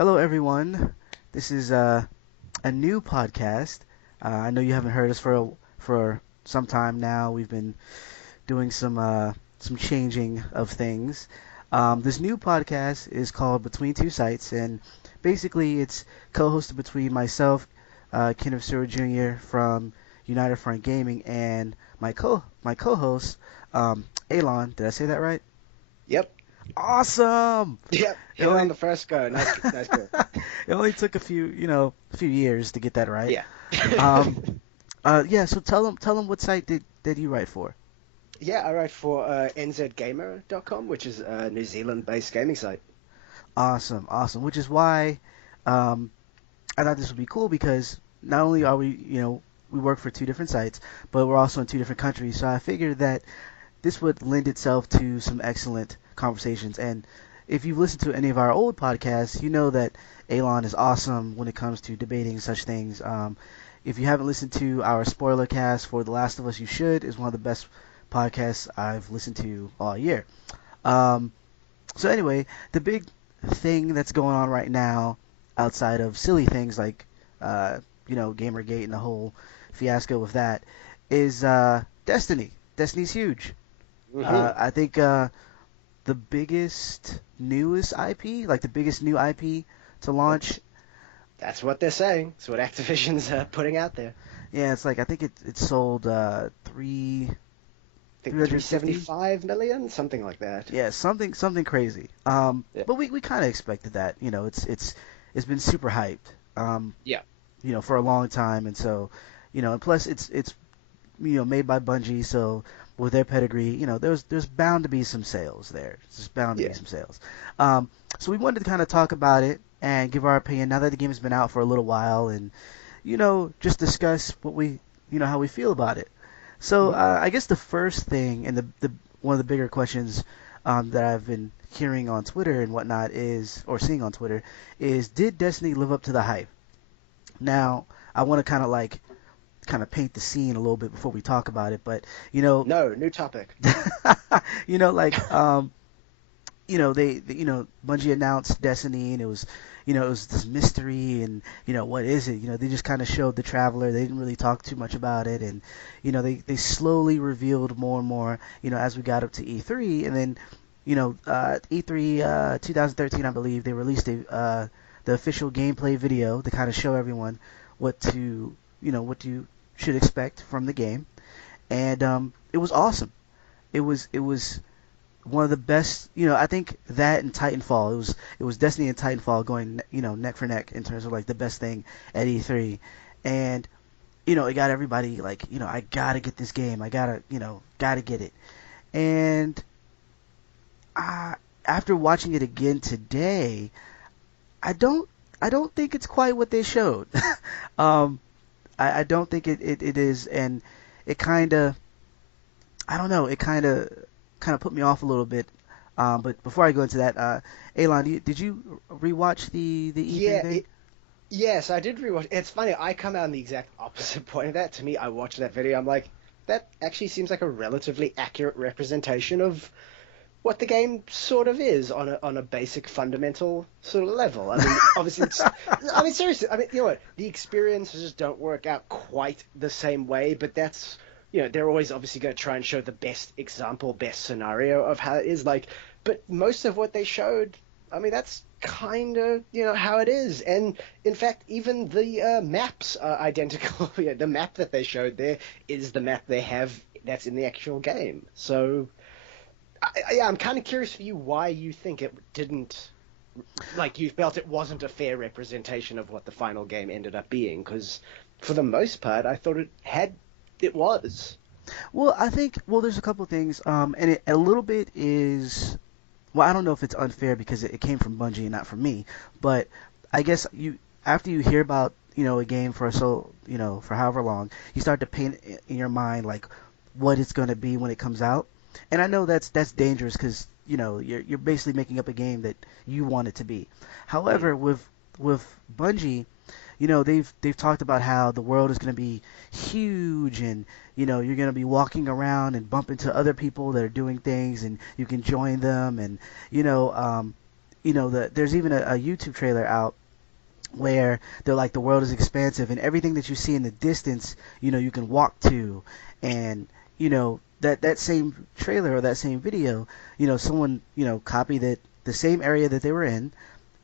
Hello, everyone. This is a new podcast. I know you haven't heard us for some time now. We've been doing some changing of things. This new podcast is called Between Two Sites, and basically it's co-hosted between myself, Kenneth Stewart Jr. from United Front Gaming, and my co-host, Alon. Did I say that right? Yep. Awesome. Yep. It Hit it on only the first go. Nice go. it only took a few years to get that right. Yeah. Um, yeah. So tell them what site did you write for? Yeah, I write for nzgamer.com, which is a New Zealand-based gaming site. Awesome, awesome. Which is why um, I thought this would be cool because not only are we, we work for two different sites, but we're also in two different countries. So I figured that this would lend itself to some excellent conversations. And if you've listened to any of our old podcasts, you know that Alon is awesome when it comes to debating such things. If you haven't listened to our spoiler cast for The Last of Us, you should. It's one of the best podcasts I've listened to all year. Um, so anyway, the big thing that's going on right now, outside of silly things like, uh, Gamergate and the whole fiasco with that, is Destiny. Destiny's huge. Hmm. I think the biggest newest IP, like the biggest new IP to launch. That's what they're saying. It's what Activision's putting out there. Yeah, it's like I think it sold I think 350. 375 million, something like that. Yeah, something crazy. Yeah. But we kind of expected that. It's been super hyped. Yeah. For a long time, and so, and plus it's made by Bungie, so with their pedigree, there's bound to be some sales there. There's just bound to be Yeah. some sales. Um, so we wanted to kind of talk about it and give our opinion now that the game has been out for a little while, and just discuss what how we feel about it. So Hmm. I guess the first thing and the one of the bigger questions that I've been hearing on Twitter and whatnot is, or seeing on Twitter, is did Destiny live up to the hype? Now I want to kind of paint the scene a little bit before we talk about it, but you know, No, new topic. like Bungie announced Destiny, and it was this mystery, and what is it? They just kind of showed the Traveler. They didn't really talk too much about it, and they slowly revealed more and more, as we got up to E3, and then E3 2013, I believe, they released the official gameplay video to kind of show everyone what you should expect from the game, and it was awesome. It was one of the best. I think that and Titanfall. It was Destiny and Titanfall going neck for neck in terms of like the best thing at E3, and it got everybody like I gotta get this game. I gotta get it. And I, after watching it again today, I don't I don't think it's quite what they showed. um, I don't think it is, and it kind of I don't know. It kind of put me off a little bit. But before I go into that, Alon, did you rewatch the E3 Yeah. thing? Yes, I did rewatch. It's funny. I come out on the exact opposite point of that. To me, I watched that video. I'm like, that actually seems like a relatively accurate representation of what the game sort of is on a basic fundamental sort of level. I mean, obviously, I mean, seriously, I mean, you know what? The experiences just don't work out quite the same way, but that's, they're always obviously going to try and show the best example, best scenario of how it is. Like, but most of what they showed, I mean, that's kind of, how it is. And in fact, even the maps are identical. Yeah, the map that they showed there is the map they have that's in the actual game. So yeah, I'm kind of curious for you why you think it didn't, like you felt it wasn't a fair representation of what the final game ended up being. Because for the most part, I thought it was. Well, I think there's a couple of things, and a little bit is I don't know if it's unfair because it came from Bungie and not from me, but I guess after you hear about a game for for however long, you start to paint in your mind like what it's going to be when it comes out. And I know that's dangerous because you're basically making up a game that you want it to be. Mm. However, with Bungie, they've talked about how the world is going to be huge, and you're going to be walking around and bump into other people that are doing things, and you can join them, and you know um there's even a YouTube trailer out where they're like the world is expansive and everything that you see in the distance, you can walk to, and that same trailer or that same video, someone copied it, the same area that they were in,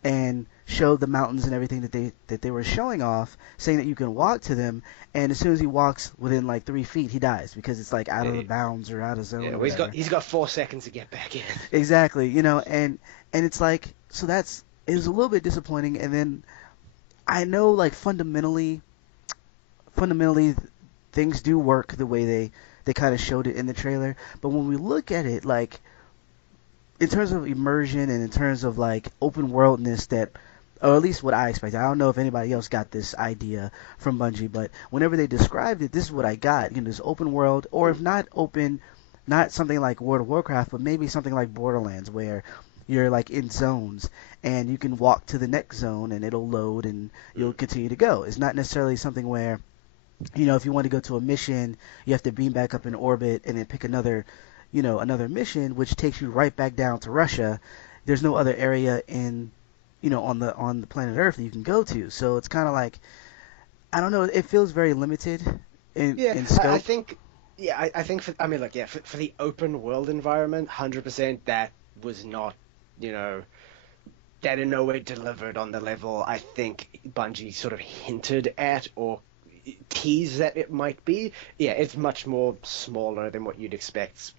and showed the mountains and everything that they were showing off, saying that you can walk to them, and as soon as he walks within like 3 feet, he dies because it's like out of the Yeah, bounds or out of zone yeah, or well, whatever. he's got 4 seconds to get back in. Exactly, and it's like so that's it was a little bit disappointing, and then I know like fundamentally things do work the way they kind of showed it in the trailer, but when we look at it like in terms of immersion and in terms of like open worldness that or at least what I expected. I don't know if anybody else got this idea from Bungie, but whenever they described it, this is what I got. This open world, or if not open, not something like World of Warcraft, but maybe something like Borderlands, where you're like in zones and you can walk to the next zone and it'll load and you'll Mm, continue to go. It's not necessarily something where if you want to go to a mission, you have to beam back up in orbit and then pick another mission, which takes you right back down to Russia. There's no other area on the planet Earth that you can go to. So it's kind of like I don't know. It feels very limited in yeah, in I scope. think, yeah, I think I mean, like, yeah, for the open world environment, 100%, that was not, you know, that in no way delivered on the level I think Bungie sort of hinted at or teased that it might be. Yeah, it's much more smaller than what you'd expect.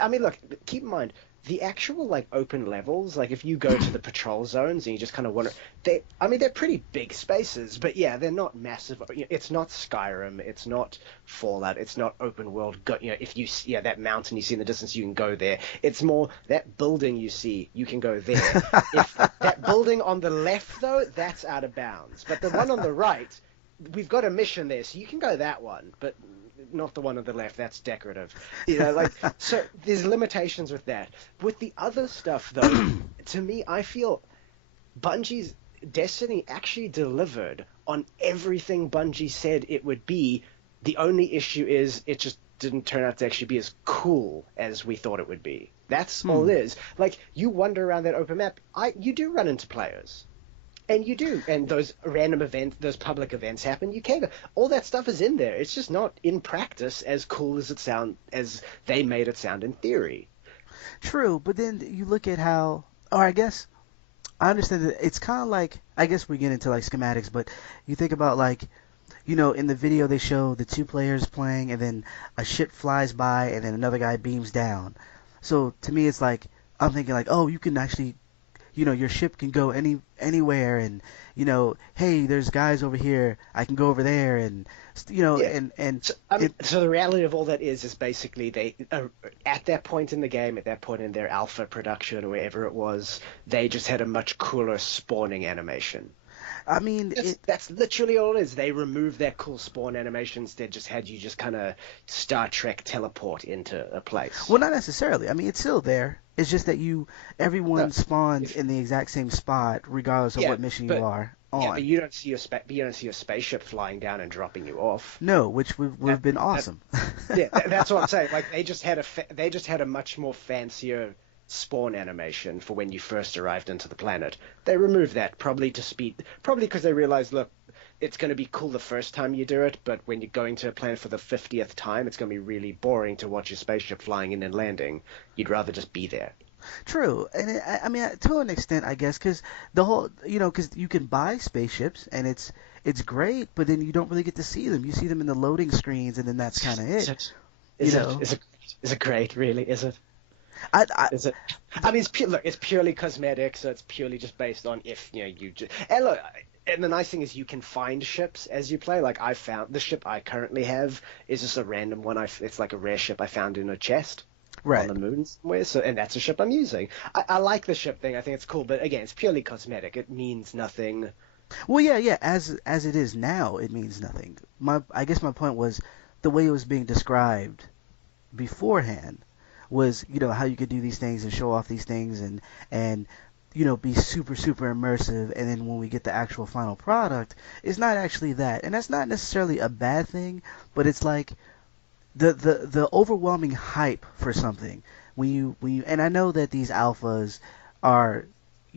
I mean, look, keep in mind the actual like open levels. Like if you go to the patrol zones and you just kind of want to, I mean, they're pretty big spaces, but yeah, they're not massive. It's not Skyrim, it's not Fallout, it's not open world. If you see, yeah, that mountain you see in the distance, you can go there. It's more that building you see, you can go there. If that building on the left, though, that's out of bounds. But the one on the right, we've got a mission there, so you can go that one, but not the one on the left. That's decorative. Like, so there's limitations with that. With the other stuff, though, to me, I feel Bungie's Destiny actually delivered on everything Bungie said it would be. The only issue is it just didn't turn out to actually be as cool as we thought it would be. That's all Hmm. it is. Like, you wander around that open map, you do run into players. And you do, and those random events, those public events happen. You can go. All that stuff is in there. It's just not in practice as cool as they made it sound in theory. True, but then you look at how, or I guess I understand that it's kind of like I guess we get into like schematics, but you think about like in the video they show the two players playing and then a ship flies by and then another guy beams down. So to me it's like I'm thinking like, oh, you can actually your ship can go anywhere and hey, there's guys over here, I can go over there and Yeah. and So, I mean, it so the reality of all that is basically they at that point in the game, at that point in their alpha production or wherever it was, they just had a much cooler spawning animation. I mean That's it that's literally all it is. They removed that cool spawn animation. Instead, just had you just kind of Star Trek teleport into a place. well, not necessarily. I mean it's still there. It's just that No, everyone spawns if in the exact same spot regardless of yeah, what mission you but are yeah, but on. you don't see your spaceship flying down and dropping you off. No, which would That have been that awesome. Yeah, that's what I'm saying. Like they just had a much more fancier spawn animation for when you first arrived into the planet. They removed that probably because they realized, look, it's going to be cool the first time you do it, but when you're going to a planet for the 50th time, it's going to be really boring to watch your spaceship flying in and landing. You'd rather just be there. True, and I mean to an extent, I guess, because the whole, because you can buy spaceships and it's great, but then you don't really get to see them. You see them in the loading screens, and then that's kind of Is it. it? You Is it? know, Is it great? Really? Is it? I Is it? I mean, look, it's purely cosmetic, so it's purely just based on if you just. And look, and the nice thing is you can find ships as you play. Like I found the ship I currently have is just a random one. It's like a rare ship I found in a chest on right. the moon somewhere. So, and that's a ship I'm using. I like the ship thing. I think it's cool, but again, it's purely cosmetic. It means nothing. Well, yeah, yeah. As it is now, it means nothing. I guess my point was the way it was being described beforehand was how you could do these things and show off these things and be super super immersive, and then when we get the actual final product, it's not actually that, and that's not necessarily a bad thing, but it's like the overwhelming hype for something when you and I know that these alphas are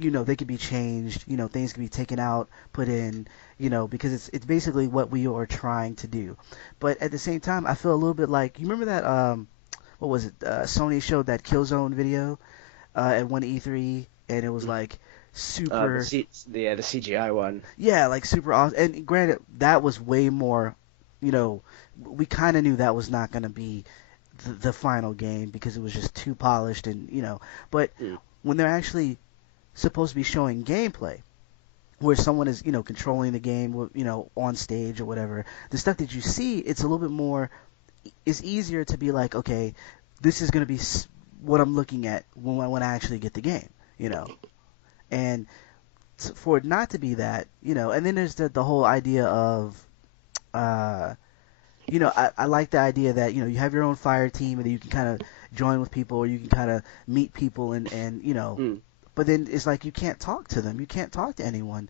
they could be changed. Things can be taken out, put in. Because it's basically what we are trying to do. But at the same time, I feel a little bit like you remember that what was it? Sony showed that Killzone video at one E3, and it was like super, The CGI one. yeah, like super awesome. And granted, that was way more, you know, we kind of knew that was not going to be the final game because it was just too polished and but Mm. when they're actually supposed to be showing gameplay where someone is controlling the game on stage or whatever, the stuff that you see, it's a little bit more, it's easier to be like, okay, this is going to be what I'm looking at when I actually get the game, you know and for it not to be that, and then there's the whole idea of uh I like the idea that you have your own fire team and you can kind of join with people or you can kind of meet people and Mm. but then it's like you can't talk to them, you can't talk to anyone.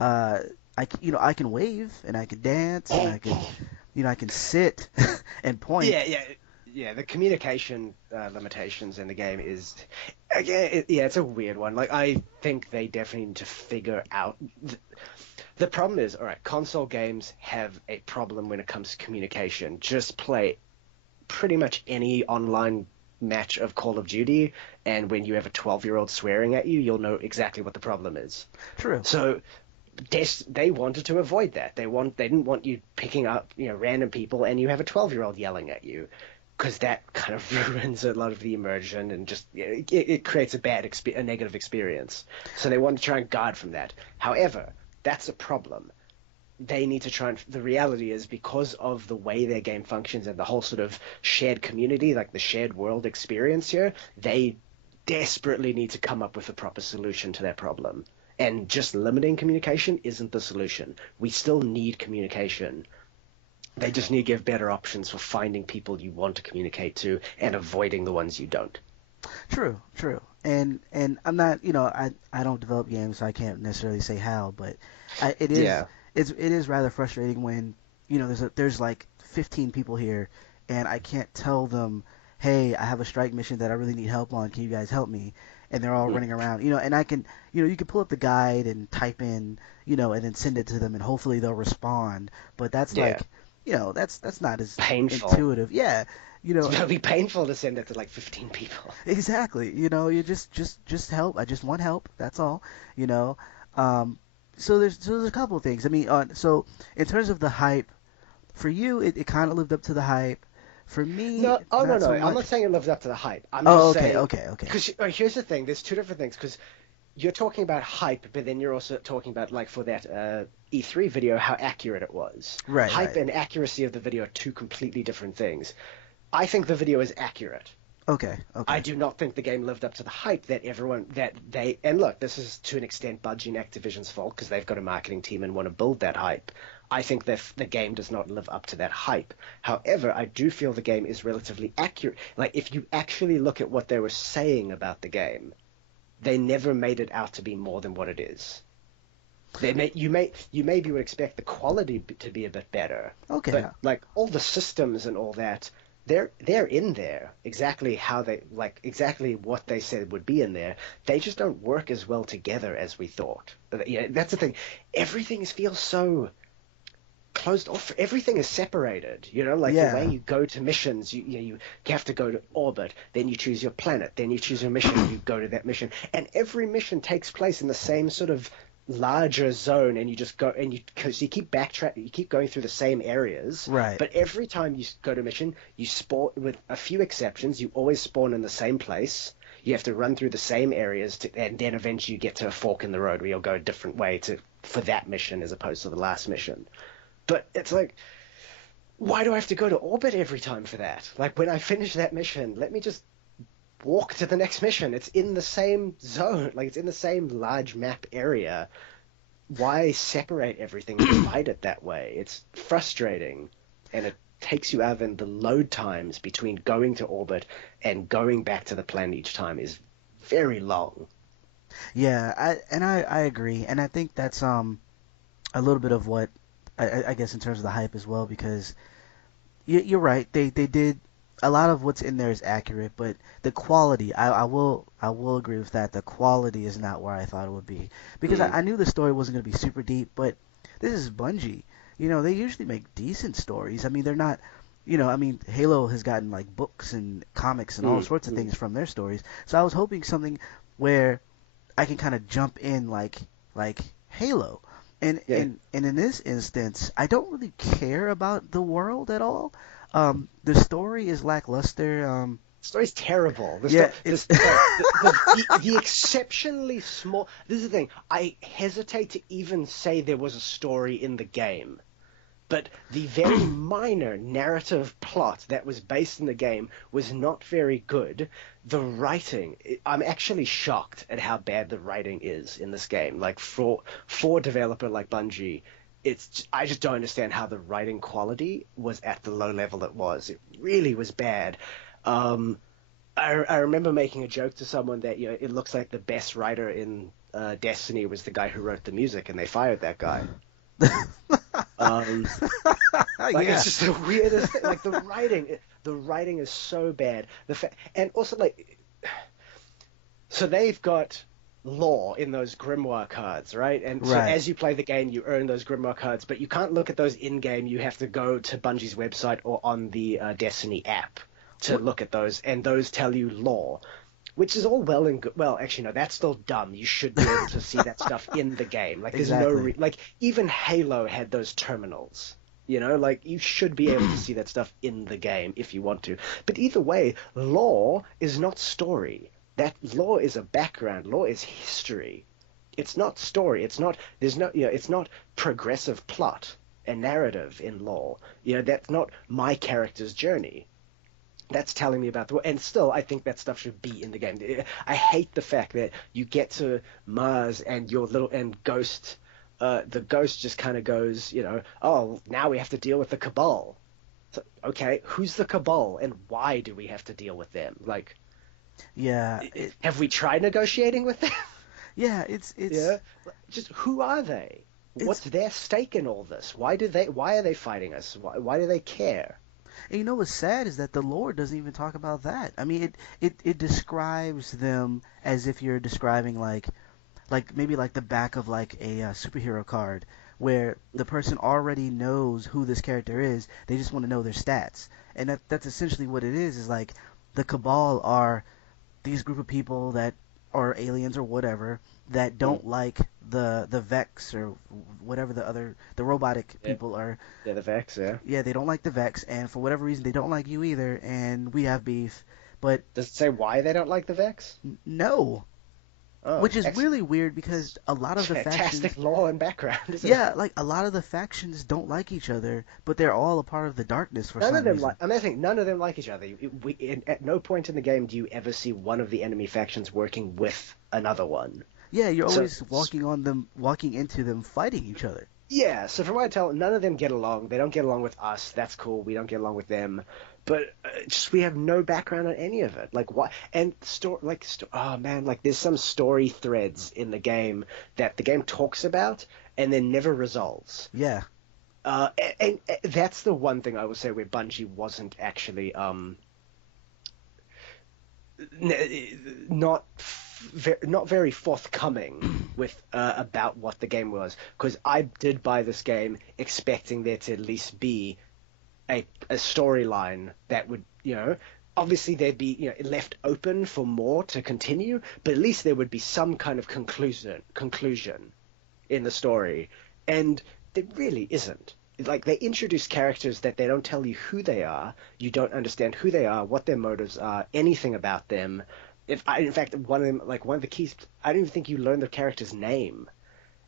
uh I can wave and I can dance and I can I can sit and point. Yeah, yeah, yeah. The communication limitations in the game is, again, yeah, it's a weird one. Like, I think they definitely need to figure out. The problem is, all right, console games have a problem when it comes to communication. Just play pretty much any online match of Call of Duty, and when you have a 12-year-old swearing at you, you'll know exactly what the problem is. True. So they wanted to avoid that. They didn't want you picking up random people and you have a 12-year-old yelling at you, because that kind of ruins a lot of the immersion and just it creates a negative experience. So they want to try and guard from that. However, that's a problem. They need to try and the reality is, because of the way their game functions and the whole sort of shared community, like the shared world experience here, they desperately need to come up with a proper solution to that problem. And just limiting communication isn't the solution. We still need communication. They just need to give better options for finding people you want to communicate to and avoiding the ones you don't. True, true. And I'm not, I don't develop games, so I can't necessarily say how, but it is Yeah. it is rather frustrating when there's like 15 people here, and I can't tell them, hey, I have a strike mission that I really need help on. Can you guys help me? And they're all Mm. running around, and I can, you can pull up the guide and type in, and then send it to them, and hopefully they'll respond. But that's Yeah. like, that's not as Painful. intuitive. Yeah, It's really painful to send it to like 15 people. exactly. You just help. I just want help. That's all. You know. Um, so there's a couple of things. I mean, so in terms of the hype, for you, it kind of lived up to the hype. For me, No, oh no, not no. so I'm not much. saying it lives up to the hype. I'm Oh, just okay, saying, okay, okay. because here's the thing. There's two different things. Because you're talking about hype, but then you're also talking about, like, for that E3 video, how accurate it was. Right, Hype right. and accuracy of the video are two completely different things. I think the video is accurate. Okay, I okay. do not think the game lived up to the hype that and look, this is to an extent Bungie and Activision's fault because they've got a marketing team and want to build that hype. I think that the game does not live up to that hype. However, I do feel the game is relatively accurate. Like, if you actually look at what they were saying about the game, they never made it out to be more than what it is. You maybe would expect the quality to be a bit better, Okay. but like all the systems and all that, they're in there exactly how they like exactly what they said would be in there. They just don't work as well together as we thought. Yeah, that's the thing. Everything feels so closed off. Everything is separated. Like the way Yeah. you go to missions, you have to go to orbit, then you choose your planet, then you choose your mission, you go to that mission, and every mission takes place in the same sort of larger zone, and you just go and because you keep you keep going through the same areas, Right. but every time you go to mission, you spawn, with a few exceptions, you always spawn in the same place. You have to run through the same areas and then eventually you get to a fork in the road where you'll go a different way for that mission as opposed to the last mission. But it's like, why do I have to go to orbit every time for that? Like, when I finish that mission, let me just walk to the next mission. It's in the same zone, like it's in the same large map area. Why separate everything and divide it that way? It's frustrating, and it takes you out, and the load times between going to orbit and going back to the planet each time is very long. Yeah. I agree, and I think that's a little bit of what I guess in terms of the hype as well because you're right. They did. a lot of what's in there is accurate, but the quality, I will agree with that. The quality is not where I thought it would be because I, Mm, I knew the story wasn't going to be super deep, but this is Bungie. They usually make decent stories. I mean, they're not. I mean, Halo has gotten like books and comics and all mm, sorts of mm. things from their stories. So I was hoping something where I can kind of jump in like Halo. And, Yeah. and and in this instance, I don't really care about the world at all. The story is lackluster. Story's terrible. The story, Yeah, it's sorry, the exceptionally small. This is the thing. I hesitate to even say there was a story in the game, but the very minor narrative plot that was based in the game was not very good. The writing, I'm actually shocked at how bad the writing is in this game. Like for a developer like Bungie, I just don't understand how the writing quality was at the low level it was. It really was bad. Um, I remember making a joke to someone that it looks like the best writer in Destiny was the guy who wrote the music, and they fired that guy. Um, like yeah, it's just the weirdest thing. Like the writing is so bad. And also like so they've got lore in those grimoire cards, right? And so right. as you play the game, you earn those grimoire cards, but you can't look at those in game. You have to go to Bungie's website or on the Destiny app to What? look at those, and those tell you lore. Which is all well and good. Well, actually, no, that's still dumb. You should be able to see that stuff in the game. Like, there's no Exactly. like even Halo had those terminals. Like you should be able to see that stuff in the game if you want to. But either way, lore is not story. That lore is a background. Lore is history. It's not story. It's not. There's no. It's not progressive plot and narrative in lore. That's not my character's journey. That's telling me about the world. And still, I think that stuff should be in the game. I hate the fact that you get to Mars and your little and Ghost, the Ghost just kind of goes, oh, now we have to deal with the Cabal. So, okay, who's the Cabal and why do we have to deal with them? Like, Yeah. have we tried negotiating with them? Yeah. It's Yeah, it's just who are they? it's What's their stake in all this? Why are they fighting us? Why do they care? And what's sad is that the Lord doesn't even talk about that. I mean, it describes them as if you're describing like maybe like the back of like a superhero card where the person already knows who this character is. They just want to know their stats, and that's essentially what it is. Is like the Cabal are these group of people that are aliens or whatever that Mm, don't like the Vex or whatever the robotic yeah, people are. yeah, the Vex, yeah. Yeah, they don't like the Vex, and for whatever reason, they don't like you either, and we have beef. But Does it say why they don't like the Vex? no, Oh, which is excellent. really weird because a lot of the Fantastic factions, lore and background, isn't it? yeah, like a lot of the factions don't like each other, but they're all a part of the darkness for None of some them like. reason. I think none of them like each other. At no point in the game do you ever see one of the enemy factions working with another one. Yeah, you're So always walking into them fighting each other. yeah. So from what I tell, none of them get along. They don't get along with us. That's cool. We don't get along with them. But just we have no background on any of it. Like what? And oh man, like there's some story threads in the game that the game talks about and then never resolves. Yeah, And that's the one thing I will say where Bungie wasn't actually not not very forthcoming with about what the game was, because I did buy this game expecting there to at least be a storyline that would obviously there'd be left open for more to continue, but at least there would be some kind of conclusion in the story, and there really isn't. Like they introduce characters that they don't tell you who they are. You don't understand who they are, what their motives are, anything about them. In fact, one of them, like one of the keys, I don't even think you learn the character's name.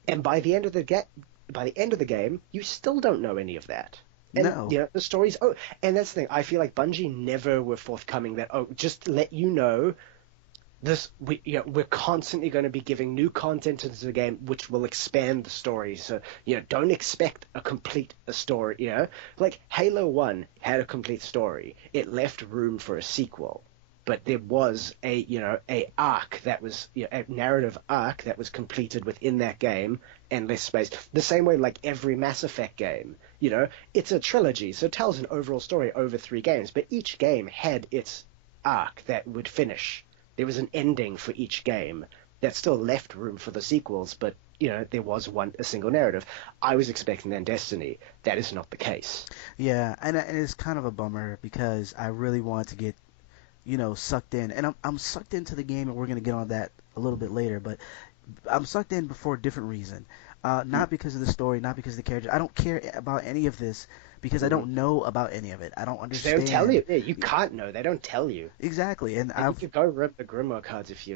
And by the end of the game, you still don't know any of that. And no, the story's and that's the thing. I feel like Bungie never were forthcoming that just let you know we're constantly going to be giving new content into the game which will expand the story. So don't expect a story. Like Halo 1 had a complete story. It left room for a sequel. but there was a arc that was a narrative arc that was completed within that game and less space. The same way like every Mass Effect game, it's a trilogy, so it tells an overall story over 3 games, but each game had its arc that would finish. There was an ending for each game that still left room for the sequels, but there was a single narrative. I was expecting that in Destiny. That is not the case. Yeah, and it's kind of a bummer because I really want to get sucked in, and I'm sucked into the game, and we're gonna get on that a little bit later. But I'm sucked in for a different reason, Mm. not because of the story, not because of the characters. I don't care about any of this because I Mm-hmm. don't know about any of it. I don't Because they don't tell you. understand Yeah, you can't know. They don't tell you. exactly, and And you could go rip the Grimoire cards if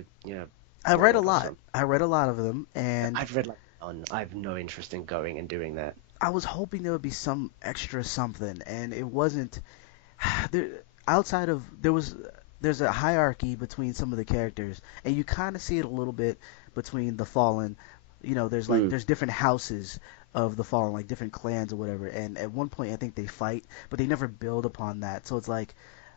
I've read a rogue or lot. something. I read a lot of them, and I've read like none. I have no interest in going and doing that. I was hoping there would be some extra something, and it wasn't. There, outside of there's a hierarchy between some of the characters, and you kind of see it a little bit between the Fallen. There's like Mm. there's different houses of the Fallen, like different clans or whatever. And at one point, I think they fight, but they never build upon that. So it's like,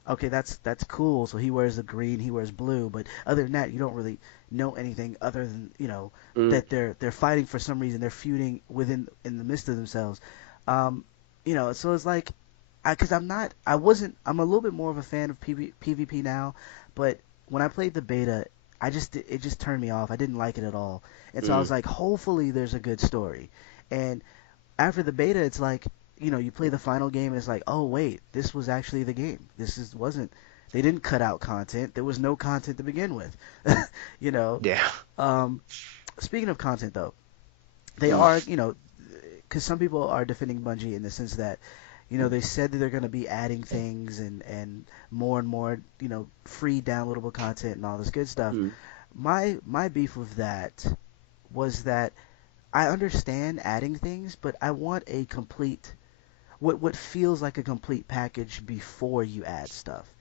okay, that's cool. So he wears the green, he wears blue, but other than that, you don't really know anything other than Mm. that they're fighting for some reason. They're feuding within in the midst of themselves. Um, so it's like because I'm a little bit more of a fan of PvP now, but when I played the beta, it just turned me off. I didn't like it at all, and so I was Mm. like, hopefully there's a good story. And after the beta, it's like you play the final game, and it's like, oh wait, this was actually the game. Wasn't they didn't cut out content. There was no content to begin with, you know. Yeah. Um, Speaking of content, though, they Mm. are because some people are defending Bungie in the sense that they said that they're going to be adding things and more, free downloadable content and all this good stuff. Mm. My beef with that was that I understand adding things, but I want a complete what feels like a complete package before you add stuff.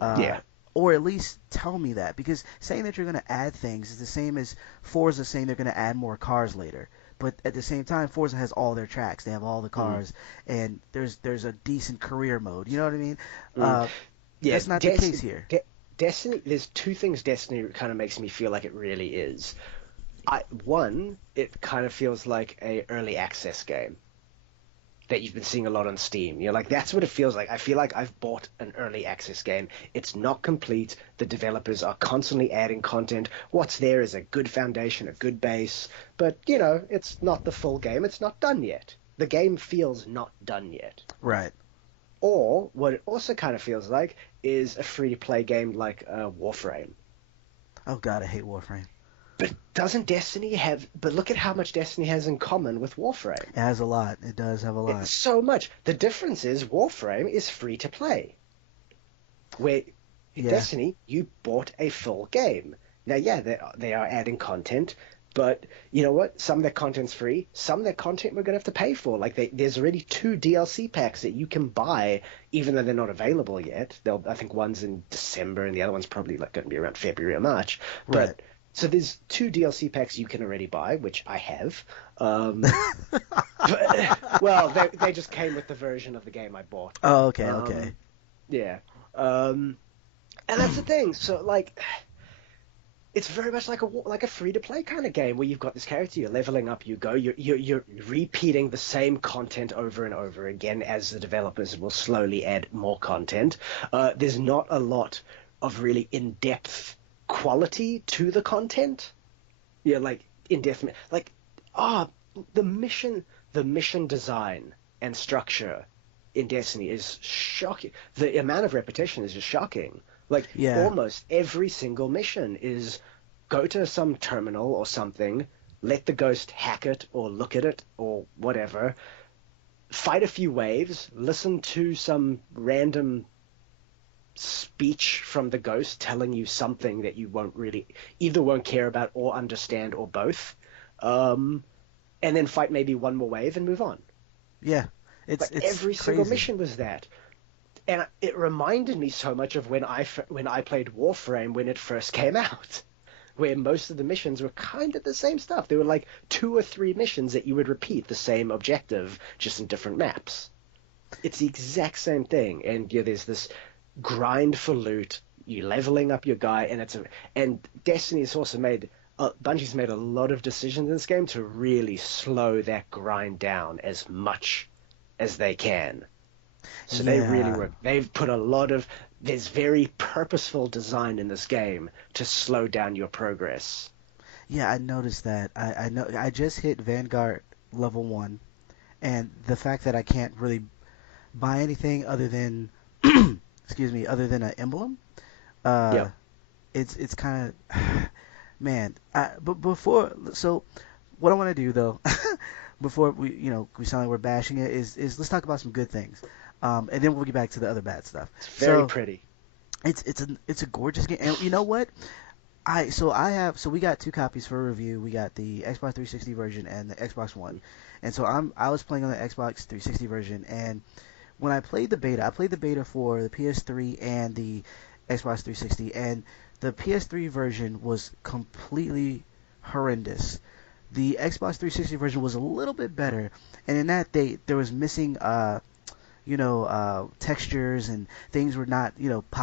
Uh, Yeah. or at least tell me that because saying that you're going to add things is the same as Forza saying they're going to add more cars later. But at the same time, Forza has all their tracks. They have all the Mm. cars, and there's a decent career mode. You know what I mean? Mm. Uh, Yeah. that's not the case here. Destiny. There's two things Destiny kind of makes me feel like it really is. One, it kind of feels like a early access game that you've been seeing a lot on Steam. Like that's what it feels like. I feel like I've bought an early access game. It's not complete. The developers are constantly adding content. What's there is a good foundation, a good base, but it's not the full game. It's not done yet. The game feels not done yet. Right. Or what it also kind of feels like is a free-to-play game like Warframe. Oh God, I hate Warframe. But doesn't Destiny have? But look at how much Destiny has in common with Warframe. It has a lot. It does have a lot. It's so much. The difference is Warframe is free to play. Where in Yeah. Destiny, you bought a full game. Now, yeah, they are adding content, but you know what? Some of that content's free. Some of that content we're going to have to pay for. Like there's already 2 DLC packs that you can buy, even though they're not available yet. I think one's in December and the other one's probably like going to be around February or March. Right. But so there's 2 DLC packs you can already buy, which I have. Well, they just came with the version of the game I bought. Oh, okay, okay. Um, yeah. And that's the thing. So like, it's very much like a free to play kind of game where you've got this character, you're leveling up, you're repeating the same content over and over again as the developers will slowly add more content. There's not a lot of really in-depth quality to the content. Yeah, like in-depth, like the mission design and structure in Destiny is shocking. The amount of repetition is just shocking. Like Yeah. almost every single mission is go to some terminal or something, let the ghost hack it or look at it or whatever, fight a few waves, listen to some random speech from the ghost telling you something that you won't care about or understand or both, and then fight maybe one more wave and move on. Yeah. Like It's every single crazy. mission was that. And it reminded me so much of when I played Warframe when it first came out, where most of the missions were kind of the same stuff. There were like 2 or 3 missions that you would repeat the same objective, just in different maps. It's the exact same thing, and there's this grind for loot. you leveling up your guy, and Destiny's also made Bungie's made a lot of decisions in this game to really slow that grind down as much as they can. So they really Yeah, work. They've put a lot of there's very purposeful design in this game to slow down your progress. yeah, I noticed that. I know I just hit Vanguard level 1, and the fact that I can't really buy anything other than excuse me, other than an emblem, uh, Yep. it's kind of man. But before, so what I want to do though, before we sound like we're bashing it, is let's talk about some good things, and then we'll get back to the other bad stuff. It's very So pretty. it's a gorgeous game, and you know what? I we got two copies for review. We got the Xbox 360 version and the Xbox One, and so I was playing on the Xbox 360 version, and when I played the beta for the PS3 and the Xbox 360, and the PS3 version was completely horrendous. The Xbox 360 version was a little bit better, and in that there was missing textures and things were not,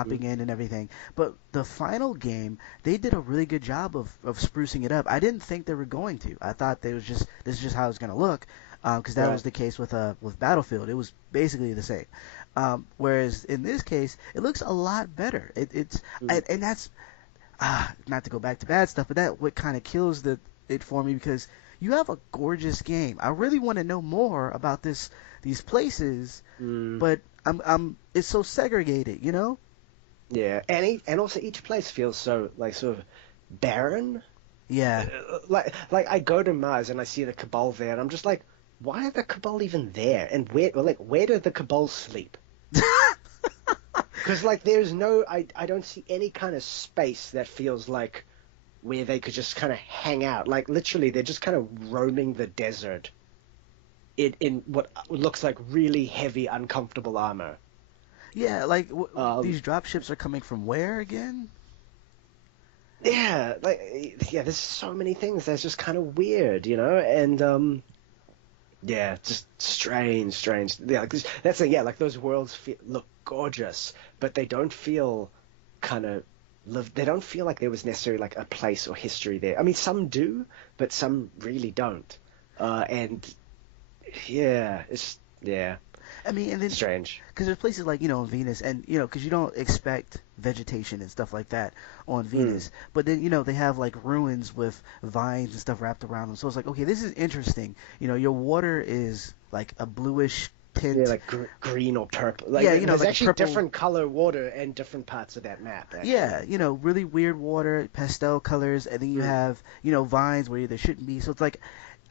Mm. popping in and everything. But the final game, they did a really good job of sprucing it up. I didn't think they were going to. I thought they was just this is just how it's going to look, because that was Right. the case with Battlefield. It was basically the same. Whereas in this case, it looks a lot better. It's Mm. and that's not to go back to bad stuff, but that what kind of kills it for me because you have a gorgeous game. I really want to know more about these places, Mm. but I'm it's so segregated, you know? Yeah, and also each place feels so like sort of barren. Yeah. Like I go to Mars and I see the Cabal there, and I'm just like, why are the Cabal even there? And where do the Cabal sleep? Because like there's no I don't see any kind of space that feels like where they could just kind of hang out. Like literally, they're just kind of roaming the desert in what looks like really heavy, uncomfortable armor. Yeah, like Um, these drop ships are coming from where again? yeah, yeah, there's so many things that's just kind of weird, and yeah, just strange, strange. Yeah, like that's yeah, like those worlds look gorgeous, but they don't feel kind of live. They don't feel like there was necessarily like a place or history there. I mean, some do, but some really don't. And yeah, it's yeah, I mean, and then strange. because there's places like Venus, and because you don't expect vegetation and stuff like that on Mm. Venus, but then they have like ruins with vines and stuff wrapped around them. So it's like, okay, this is interesting. Your water is like a bluish Yeah, tint. like green or purple. Like Yeah, there's like a actually purple. different color water in different parts of that map, Yeah, actually. really weird water, pastel colors, and then you Mm. have vines where there shouldn't be. So it's like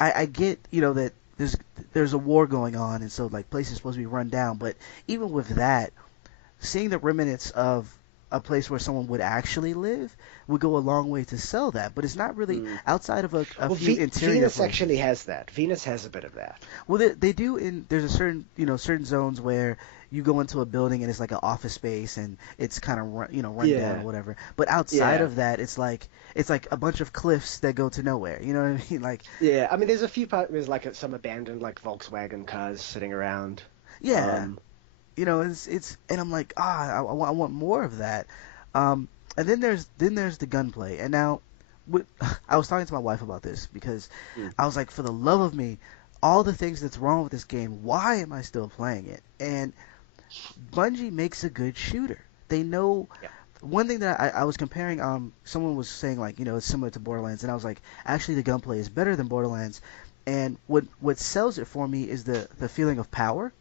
I get that there's a war going on, and so like places supposed to be run down. But even with that, seeing the remnants of a place where someone would actually live would go a long way to sell that. But it's not really Mm. outside of a Well, few interior Venus actually places. has that. Venus has a bit of that. Well, they do there's a certain certain zones where you go into a building and it's like an office space and it's kind of run down or Yeah, whatever. But outside yeah, of that, it's like a bunch of cliffs that go to nowhere. You know what I mean? Like yeah. I mean, there's a few parts. There's like some abandoned like Volkswagen cars sitting around. yeah, Um, it's and I'm like I want more of that. Um, and then there's the gunplay. And now, I was talking to my wife about this because mm, I was like, for the love of me, all the things that's wrong with this game, why am I still playing it? And Bungie makes a good shooter. They know yeah. one thing that I was comparing. Someone was saying like it's similar to Borderlands, and I was like, actually the gunplay is better than Borderlands. And what sells it for me is the feeling of power.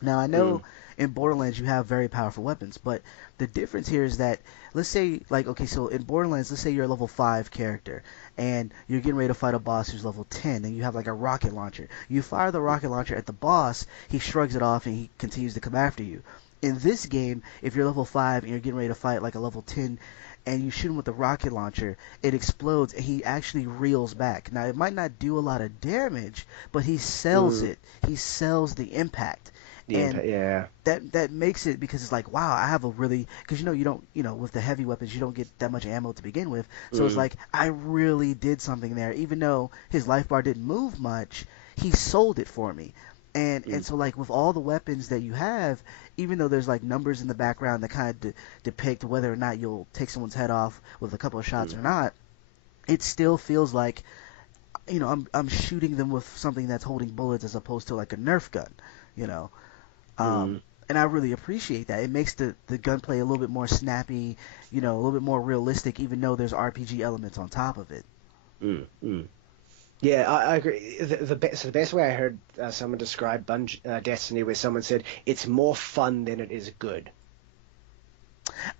Now I know Mm, in Borderlands you have very powerful weapons, but the difference here is that let's say like okay, so in Borderlands, let's say you're a level 5 character and you're getting ready to fight a boss who's level 10 and you have like a rocket launcher. You fire the rocket launcher at the boss, he shrugs it off and he continues to come after you. In this game, if you're level 5 and you're getting ready to fight like a level 10 and you shoot him with the rocket launcher, it explodes and he actually reels back. Now it might not do a lot of damage, but he sells mm, it. He sells the impact. the And impact. Yeah. that makes it because it's like wow I have a really because you don't with the heavy weapons you don't get that much ammo to begin with, so it's Mm, like I really did something there even though his life bar didn't move much. He sold it for me, And Mm, so like with all the weapons that you have, even though there's like numbers in the background that kind of depict whether or not you'll take someone's head off with a couple of shots mm, or not, it still feels like, I'm shooting them with something that's holding bullets as opposed to like a Nerf gun, you know. mm, And I really appreciate that. It makes the gunplay a little bit more snappy, a little bit more realistic, even though there's RPG elements on top of it. mm. Yeah, I agree. So the best way I heard someone describe Destiny was someone said it's more fun than it is good.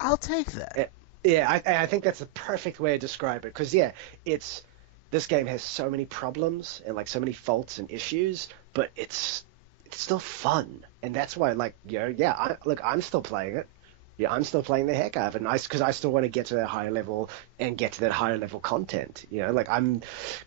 I'll take that. Uh, Yeah, I think that's the perfect way to describe it. Because yeah, it's this game has so many problems and like so many faults and issues, but it's still fun, and that's why like yeah, I'm still playing it. Yeah, I'm still playing the heck out of it, and because I still want to get to that higher level and get to that higher level content. Like I'm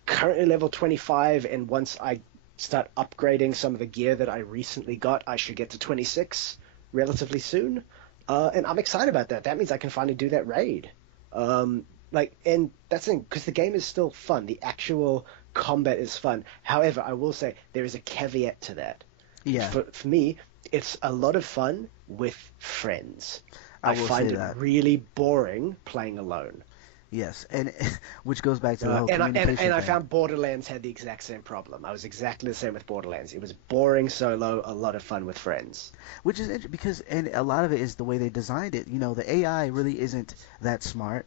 currently level 25, and once I start upgrading some of the gear that I recently got, I should get to 26 relatively soon. And I'm excited about that. That means I can finally do that raid. And that's the thing, because the game is still fun. The actual combat is fun. However, I will say there is a caveat to that. Yeah, For me, it's a lot of fun with friends. I I will find say it that. really boring playing alone. Yes, and which goes back to the whole And communication I thing. found Borderlands had the exact same problem. I was exactly the same with Borderlands. It was boring solo, a lot of fun with friends. Which is because, and a lot of it is the way they designed it. The AI really isn't that smart.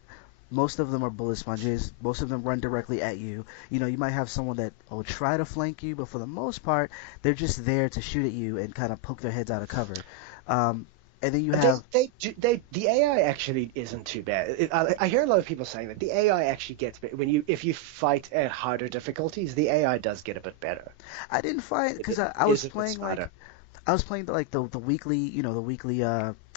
Most of them are bullet sponges. Most of them run directly at you. You might have someone that will try to flank you, but for the most part, they're just there to shoot at you and kind of poke their heads out of cover. Um, and then you have, The AI actually isn't too bad. I hear a lot of people saying that the AI actually gets better if you fight at harder difficulties. The AI does get a bit better. I didn't find because It I was is a bit playing like smarter. I was playing the weekly, the weekly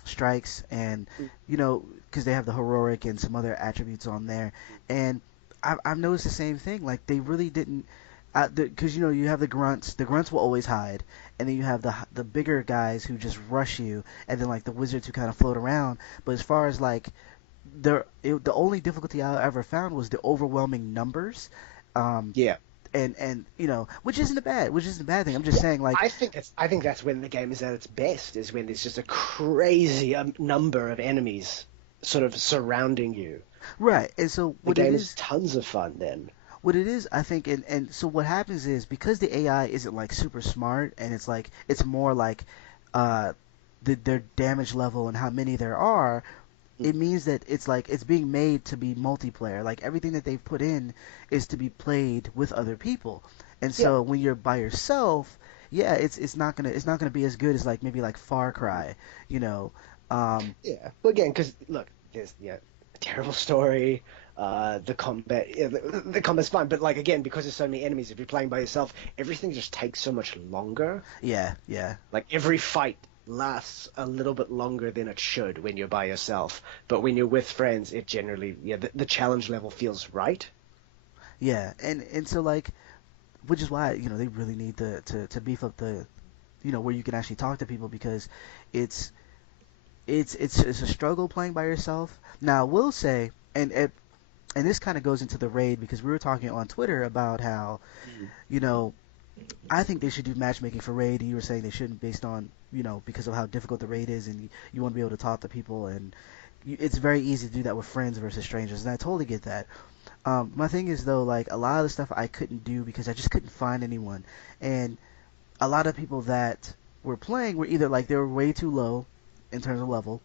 strikes, and because they have the heroic and some other attributes on there, and I've noticed the same thing. Like they really didn't, because you have the grunts. The grunts will always hide, and then you have the bigger guys who just rush you, and then like the wizards who kind of float around. But as far as like the only difficulty I ever found was the overwhelming numbers. Um, Yeah. and which isn't a bad thing. I'm just Yeah, saying like I think that's when the game is at its best, is when there's just a crazy number of enemies sort of surrounding you. right. And so The game is tons of fun then. what it is, I think, and so what happens is because the AI isn't like super smart, and it's more like uh, their damage level and how many there are. It means that it's like it's being made to be multiplayer. Like everything that they've put in is to be played with other people. And Yeah, so when you're by yourself, yeah, it's not gonna be as good as like maybe like Far Cry, you know. Um, yeah. But again, because look, there's a terrible story. The combat, the combat's fine, but like again, because there's so many enemies, if you're playing by yourself, everything just takes so much longer. yeah, yeah. Like every fight lasts a little bit longer than it should when you're by yourself. But when you're with friends, it generally, the challenge level feels right. Yeah, and so like, which is why they really need to beef up the where you can actually talk to people because it's it's a struggle playing by yourself. Now I will say, and this kind of goes into the raid because we were talking on Twitter about how Mm. you know I think they should do matchmaking for raid. You were saying they shouldn't based on because of how difficult the raid is and you want to be able to talk to people and it's very easy to do that with friends versus strangers and I totally get that. My thing is though, like a lot of the stuff I couldn't do because I just couldn't find anyone, and a lot of people that were playing were either like they were way too low in terms of level,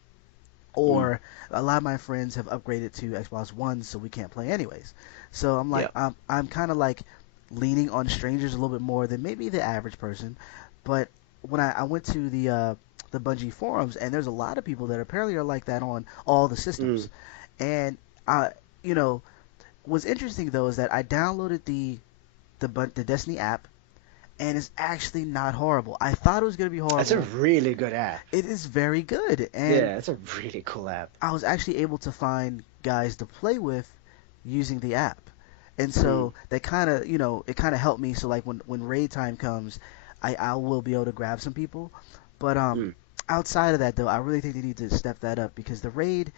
Mm. or a lot of my friends have upgraded to Xbox One, so we can't play anyways. So I'm like, Yeah. I'm kind of like leaning on strangers a little bit more than maybe the average person, but when I went to the Bungie forums, and there's a lot of people that apparently are like that on all the systems, Mm. and I, you know, what's interesting though is that I downloaded the Destiny app, and it's actually not horrible. I thought it was gonna be That's a horrible. really good app. It is very good, and Yeah, it's a really cool app. I was actually able to find guys to play with using the app, and Mm. so that kind of it kind of helped me. So like when raid time comes, I will be able to grab some people, but Mm. outside of that though, I really think they need to step that up because the raid,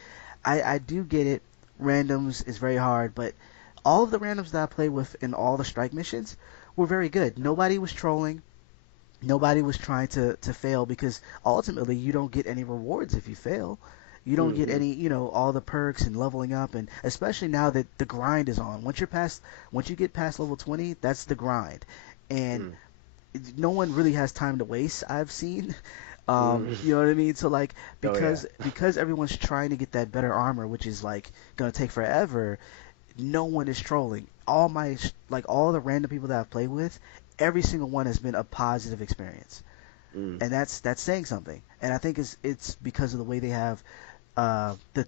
I do get it. Randoms is very hard, but all of the randoms that I played with in all the strike missions were very good. Nobody was trolling. Nobody was trying to fail because ultimately you don't get any rewards if you fail. You don't get Mm-hmm. any, all the perks and leveling up, and especially now that the grind is on. Once you get past level 20, that's the grind, and Mm. no one really has time to waste. I've seen, Mm. you know what I mean. So like Oh yeah. because everyone's trying to get that better armor, which is like gonna take forever. No one is trolling. All the random people that I've played with, every single one has been a positive experience, Mm. and that's saying something. And I think it's because of the way they have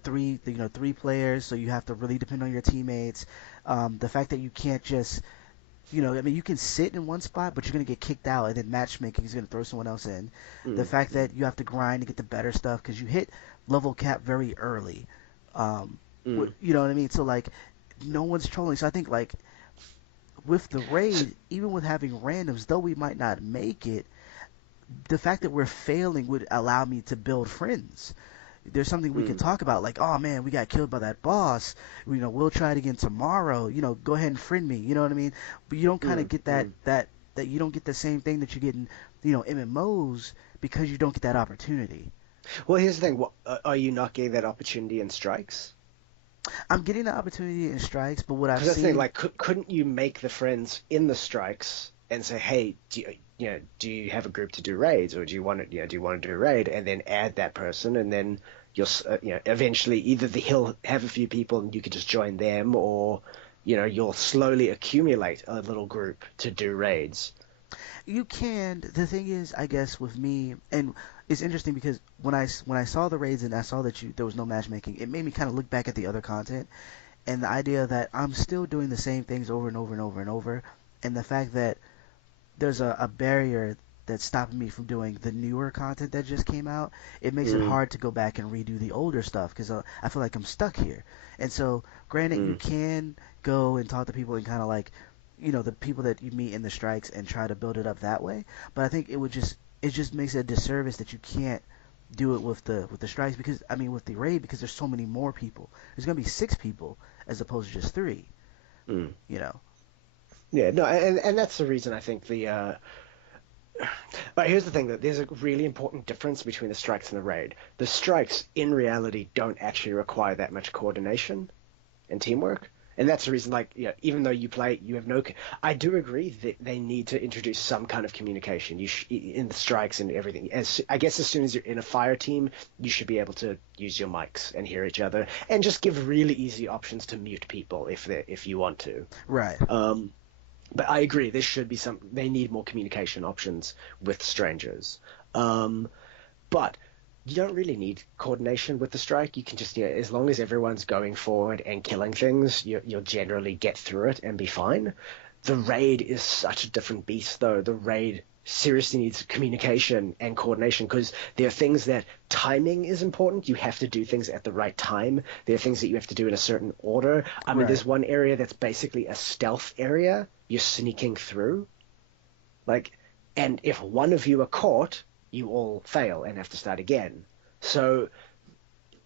three players, so you have to really depend on your teammates. The fact that you can't just I mean, you can sit in one spot, but you're gonna get kicked out, and then matchmaking is gonna throw someone else in. The Mm. fact Mm. that you have to grind to get the better stuff because you hit level cap very early. Um, Mm. you know what I mean? So like, no one's trolling. So I think like with the So, raid, even with having randoms, though we might not make it, the fact that we're failing would allow me to build friends. There's something we can mm. talk about, like, oh man, we got killed by that boss. We'll try it again tomorrow. Go ahead and friend me. You know what I mean? But you don't kind of Mm. get that Mm. that you don't get the same thing that you get in MMOs because you don't get that opportunity. Well, here's the thing. What, are you not getting that opportunity in strikes? I'm getting the opportunity in strikes, but what I've Because that's the thing. seen, Like, couldn't you make the friends in the strikes and say, hey, do you have a group to do raids, or do you want to do a raid, and then add that person, and then you'll, eventually either he'll have a few people and you could just join them, or you'll slowly accumulate a little group to do raids. you can. The thing is, I guess with me, and it's interesting because when I saw the raids and I saw that there was no matchmaking, it made me kind of look back at the other content and the idea that I'm still doing the same things over and over and over and over, and the fact that there's a barrier that's stopping me from doing the newer content that just came out. It makes it Mm. hard to go back and redo the older stuff because I feel like I'm stuck here. And so, granted, you Mm. can go and talk to people and kind of like, the people that you meet in the strikes and try to build it up that way. But I think it just makes it a disservice that you can't do it with the strikes because I mean with the raid because there's so many more people. There's gonna be six people as opposed to just three. Mm. You know. Yeah, no, and that's the reason I think but here's the thing, that there's a really important difference between the strikes and the raid. The strikes, in reality, don't actually require that much coordination and teamwork. And that's the reason, like, even though you play, you have no. I do agree that they need to introduce some kind of communication. In the strikes and everything. I guess as soon as you're in a fire team, you should be able to use your mics and hear each other, and just give really easy options to mute people if you want to. Right. Um, but I agree, there should be they need more communication options with strangers. Um, but you don't really need coordination with the strike. You can just, as long as everyone's going forward and killing things, you'll generally get through it and be fine. The raid is such a different beast, though. The raid seriously needs communication and coordination because there are things that timing is important. You have to do things at the right time. There are things that you have to do in a certain order. I mean, Right. there's one area that's basically a stealth area. You're sneaking through. Like, and if one of you are caught, you all fail and have to start again. So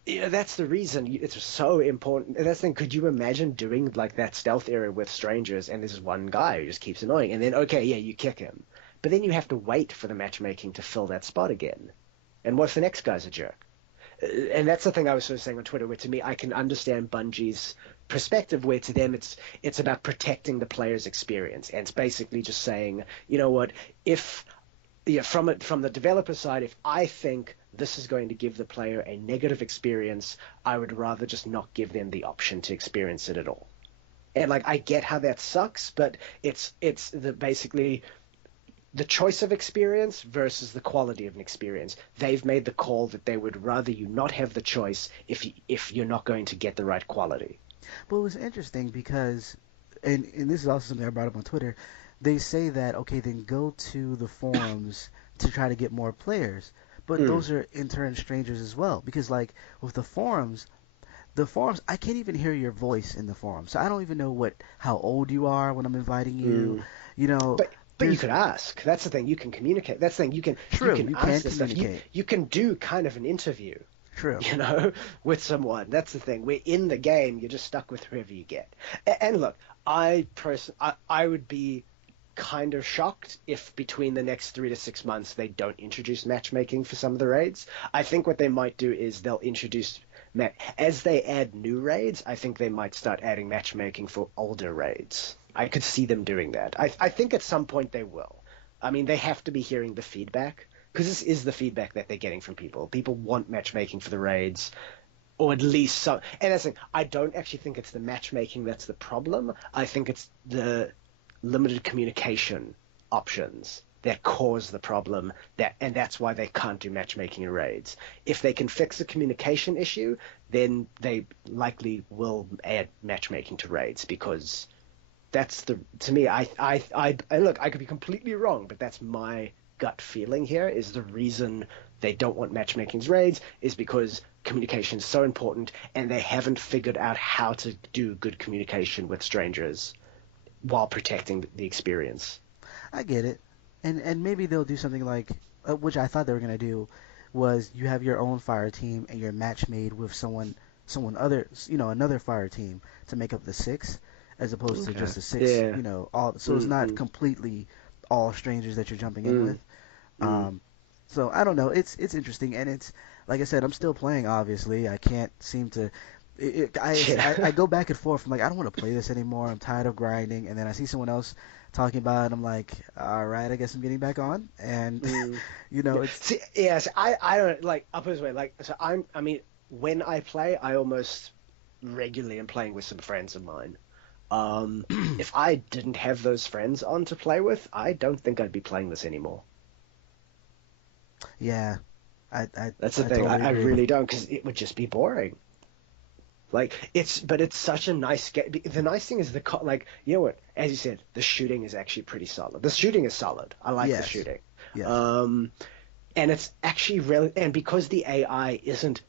that's the reason it's so important. And that's the thing. Could you imagine doing like that stealth area with strangers, and there's one guy who just keeps annoying, and then okay, yeah, you kick him, but then you have to wait for the matchmaking to fill that spot again. And what if the next guy's a jerk? And that's the thing I was sort of saying on Twitter, where to me I can understand Bungie's perspective, where to them it's about protecting the player's experience, and it's basically just saying, you know what, if from the developer side, if I think this is going to give the player a negative experience, I would rather just not give them the option to experience it at all. And like I get how that sucks, but it's the basically the choice of experience versus the quality of an experience. They've made the call that they would rather you not have the choice if you're not going to get the right quality. But it was interesting because, and this is also something I brought up on Twitter. They say that okay, then go to the forums to try to get more players, but Mm, those are in turn strangers as well. Because like with the forums, I can't even hear your voice in the forum, so I don't even know how old you are when I'm inviting you. mm. You know, But you there's could ask. That's the thing. You can communicate. That's the thing. You true, can you can ask this stuff. communicate. You can do kind of an interview, True. you know, with someone. That's the thing. We're in the game. You're just stuck with whoever you get. And look, I would be. kind of shocked if between the next 3 to 6 months they don't introduce matchmaking for some of the raids. I think what they might do is they'll introduce as they add new raids. I think they might start adding matchmaking for older raids. I could see them doing that. I think at some point they will. I mean, they have to be hearing the feedback because this is the feedback that they're getting from people. People want matchmaking for the raids, or at least some. And that's the thing, I don't actually think it's the matchmaking that's the problem. I think it's the limited communication options that cause the problem, and that's why they can't do matchmaking in raids. If they can fix the communication issue, then they likely will add matchmaking to raids, because that's the to me I look, I could be completely wrong, but that's my gut feeling here, is the reason they don't want matchmaking's raids is because communication is so important and they haven't figured out how to do good communication with strangers while protecting the experience. I get it, and maybe they'll do something like, which I thought they were gonna do, was you have your own fire team and you're match made with someone other, another fire team to make up the six, as opposed to Okay. just the six, Yeah. all. So it's not Mm-mm. completely all strangers that you're jumping in Mm. with. Mm. Um, so I don't know. It's interesting, and it's like I said, I'm still playing. Obviously, I can't seem to. I Yeah. go back and forth. I'm like, I don't want to play this anymore. I'm tired of grinding. And then I see someone else talking about it, and I'm like, all right, I guess I'm getting back on. And Mm. Yeah. it's See, yes, I don't like up his way. Like, so I mean, when I play, I almost regularly am playing with some friends of mine. If I didn't have those friends on to play with, I don't think I'd be playing this anymore. yeah, I I That's the I thing. totally I agree. really don't, because it would just be boring. Like but it's such a nice game. The nice thing is like, you know what? As you said, the shooting is actually pretty solid. The shooting is solid. I like the Yes, shooting. yes, Um, and it's actually really, and because the AI isn't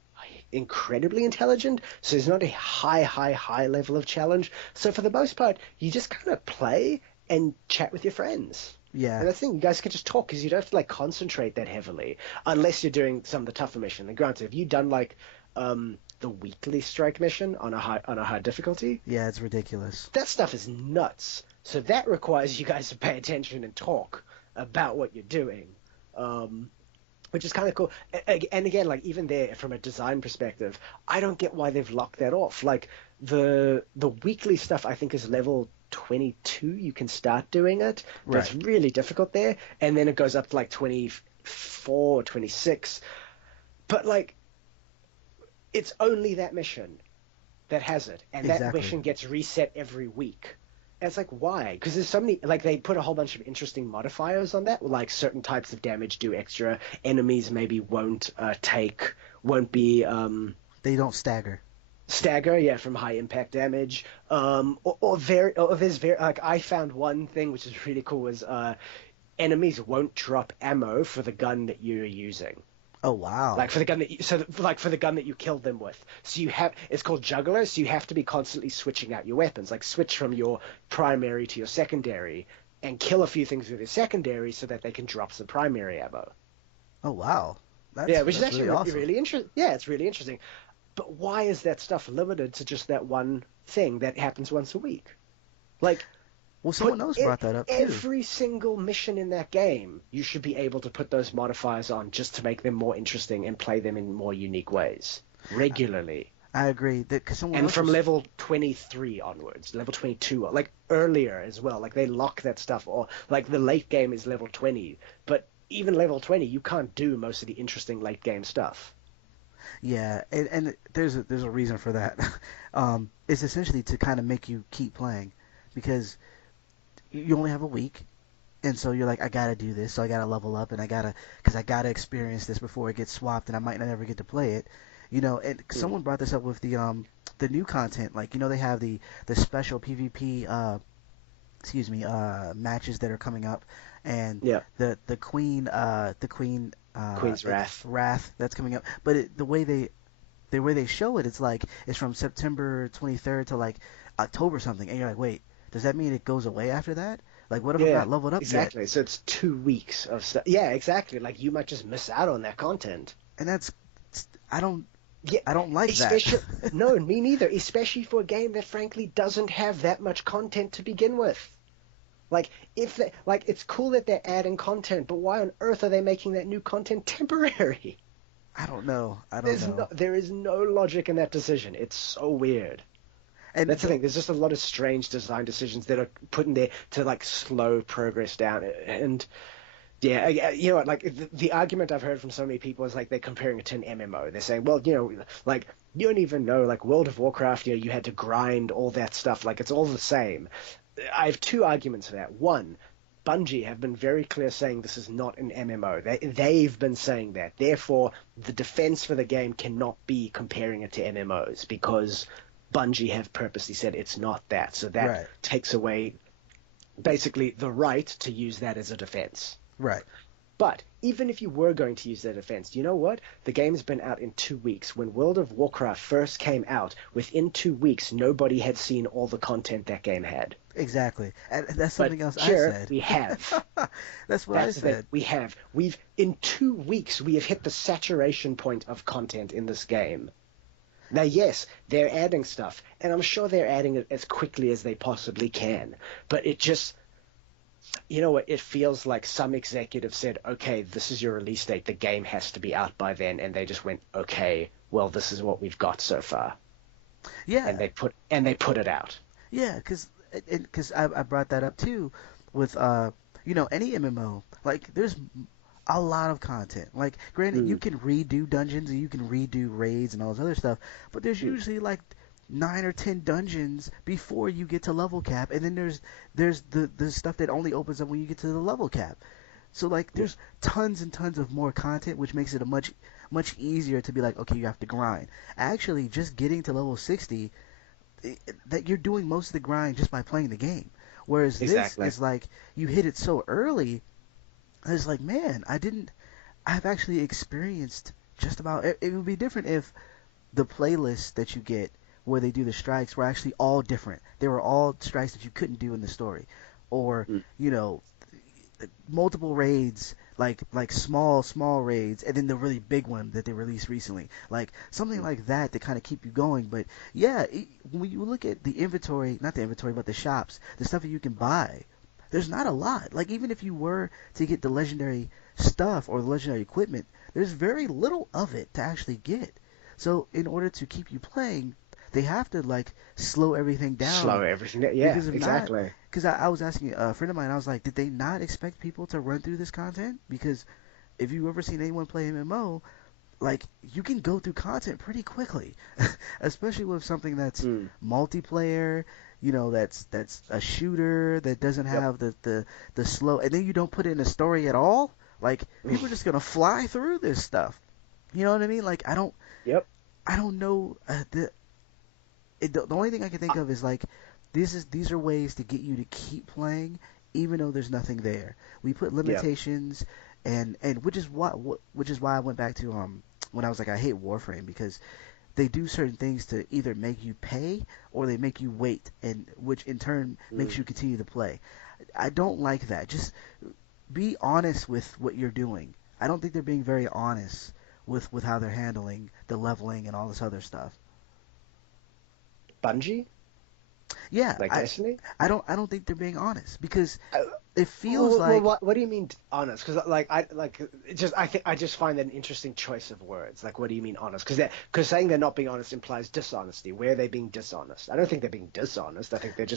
incredibly intelligent, so there's not a high level of challenge. So for the most part, you just kind of play and chat with your friends. yeah, And that's the thing, you guys can just talk because you don't have to like concentrate that heavily, unless you're doing some of the tougher mission. And granted, have you done like the weekly strike mission on a high difficulty? yeah. It's ridiculous. That stuff is nuts. So that requires you guys to pay attention and talk about what you're doing. Um, which is kind of cool. And again, like even there, from a design perspective, I don't get why they've locked that off. Like the weekly stuff, I think is level 22. You can start doing it, but Right. it's really difficult there. And then it goes up to like 24, 26. But like it's only that mission that has it, and that Exactly. mission gets reset every week. And it's like, why? Because there's so many, like they put a whole bunch of interesting modifiers on that. Like certain types of damage do extra. Enemies maybe won't be They don't stagger. stagger, yeah, from high impact damage. Or there's very, like I found one thing which is really cool was enemies won't drop ammo for the gun that you're using. Oh wow. Like for the gun that like for the gun that you killed them with. So you have, it's called juggler, so you have to be constantly switching out your weapons, like switch from your primary to your secondary and kill a few things with your secondary so that they can drop some primary ammo. Oh wow. Yeah, That's which is that's actually really awesome. really interesting. Yeah, it's really interesting. But why is that stuff limited to just that one thing that happens once a week? Like, Well, put someone else brought that up too. every single mission in that game, you should be able to put those modifiers on just to make them more interesting and play them in more unique ways regularly. I agree that because someone And else from was. level 23 onwards, level 22, like earlier as well, like they lock that stuff, or like the late game is level 20, but even level 20, you can't do most of the interesting late game stuff. Yeah, and there's a reason for that. It's essentially to kind of make you keep playing, because you only have a week, and so you're like, I gotta do this, so I gotta level up, and because I gotta experience this before it gets swapped, and I might not ever get to play it. And Mm. someone brought this up with the new content, like they have the special PvP excuse me, matches that are coming up, and Yeah, the queen Queen's Wrath. wrath that's coming up. But the way they show it, it's like it's from September 23rd to like October something, and you're like, wait, does that mean it goes away after that? Like, what if I'm Yeah, not leveled up yet? exactly. So it's 2 weeks of stuff. Yeah, exactly. Like you might just miss out on that content. And that's I don't Yeah, I don't like that. especially no, me neither. Especially for a game that frankly doesn't have that much content to begin with. Like if they, like it's cool that they're adding content, but why on earth are they making that new content temporary? I don't know. I don't There's no know. there is no logic in that decision. It's so weird. And That's the thing. There's just a lot of strange design decisions that are put in there to like slow progress down. And yeah, you know what? Like the argument I've heard from so many people is like they're comparing it to an MMO. They're saying, well, like you don't even know, like World of Warcraft, you had to grind all that stuff. Like it's all the same. I have two arguments for that. One, Bungie have been very clear saying this is not an MMO. They've been saying that. Therefore, the defense for the game cannot be comparing it to MMOs because Bungie have purposely said it's not that. So that right, takes away basically the right to use that as a defense. right. But even if you were going to use that defense, you know what? The game's been out in 2 weeks. When World of Warcraft first came out, within 2 weeks, nobody had seen all the content that game had. Exactly. And that's But something else I here said. we have. That's what I That's the thing. said. We have. We've in 2 weeks we have hit the saturation point of content in this game. Now, yes, they're adding stuff, and I'm sure they're adding it as quickly as they possibly can. But it just, you know what? It feels like some executive said, "Okay, this is your release date. The game has to be out by then," and they just went, "Okay, well, this is what we've got so far," and Yeah, they put it out. yeah, because I brought that up too with any MMO. Like there's a lot of content. Like granted, you Mm, can redo dungeons and you can redo raids and all this other stuff, but there's mm, usually like 9 or 10 dungeons before you get to level cap, and then there's the stuff that only opens up when you get to the level cap. So like yeah, there's tons and tons of more content, which makes it a much easier to be like, okay, you have to grind. Actually, just getting to level 60, that you're doing most of the grind just by playing the game. Whereas this exactly. is like you hit it so early, it's like, man, I've actually experienced just about. It would be different if the playlists that you get where they do the strikes were actually all different. They were all strikes that you couldn't do in the story, or Mm, you know multiple raids, like small raids, and then the really big one that they released recently, like something mm, like that to kind of keep you going. But yeah, when you look at the inventory, not the inventory, but the shops, the stuff that you can buy, there's not a lot. Like even if you were to get the legendary stuff or the legendary equipment, there's very little of it to actually get. So in order to keep you playing, they have to like slow everything slow down everything down. Yeah, because if not, exactly. because I was asking a friend of mine, I was like, did they not expect people to run through this content? Because if you've ever seen anyone play MMO, like you can go through content pretty quickly, especially with something that's Mm, multiplayer. That's a shooter that doesn't yep. have the slow, and then you don't put it in a story at all. Like people are just gonna fly through this stuff. You know what I mean? Like Yep. I don't know. The only thing I can think of is like these are ways to get you to keep playing even though there's nothing there. We put Yep. limitations and which is why I went back to when I was like I hate Warframe because they do certain things to either make you pay or they make you wait and which in turn makes Mm. you continue to play. I don't like that. Just be honest with what you're doing. I don't think they're being very honest with how they're handling the leveling and all this other stuff. Bungie, Yeah, like Destiny. I don't think they're being honest because Uh, it feels well, like what do you mean honest? Because I just find that an interesting choice of words. Like, what do you mean honest? Because saying they're not being honest implies dishonesty. Where are they being dishonest? I don't think they're being dishonest. I think they've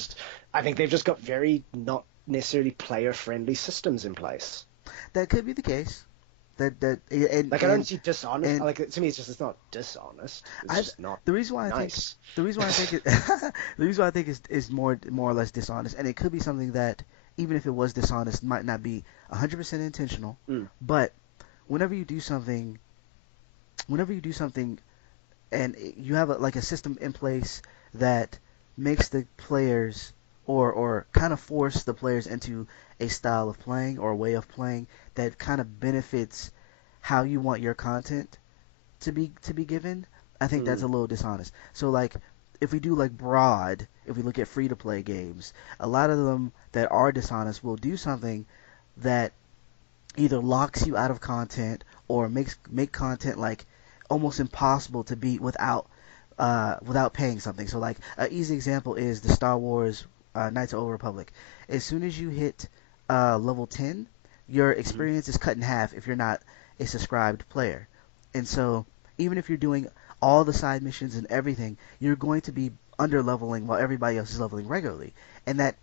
just got very not necessarily player friendly systems in place. that could be the case. That and Like, I don't see dishonest. and Like, to me, it's not dishonest. It's I just not the reason why I think nice. the reason why I think it the reason why I think is more or less dishonest, and it could be something that even if it was dishonest, might not be 100% intentional. Mm, But whenever you do something, whenever you do something, and you have like a system in place that makes the players or kind of force the players into a style of playing or a way of playing that kind of benefits how you want your content to be given, I think that's mm, a little dishonest. So like if we do like broad, if we look at free to play games, a lot of them that are dishonest will do something that either locks you out of content or make content like almost impossible to beat without paying something. So like an easy example is the Star Wars Knights of the Old Republic. As soon as you hit level 10, your Hmm. experience is cut in half if you're not a subscribed player. And so even if you're doing all the side missions and everything, you're going to be under leveling while everybody else is leveling regularly. And that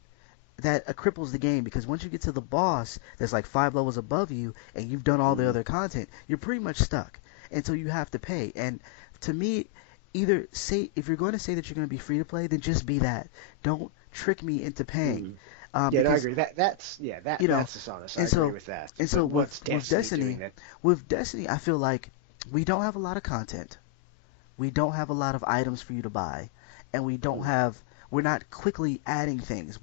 cripples the game because once you get to the boss that's like 5 levels above you and you've done all the Hmm. other content, you're pretty much stuck. And so you have to pay. And to me, either say if you're going to say that you're going to be free to play, then just be that. Don't trick me into paying, Hmm. Yeah, no, I because agree. That's yeah, you know. that's dishonest. I And agree so with that. and so But what's Destiny doing that? With Destiny, I feel like we don't have a lot of content. We don't have a lot of items for you to buy, and Mm. we're not quickly adding things.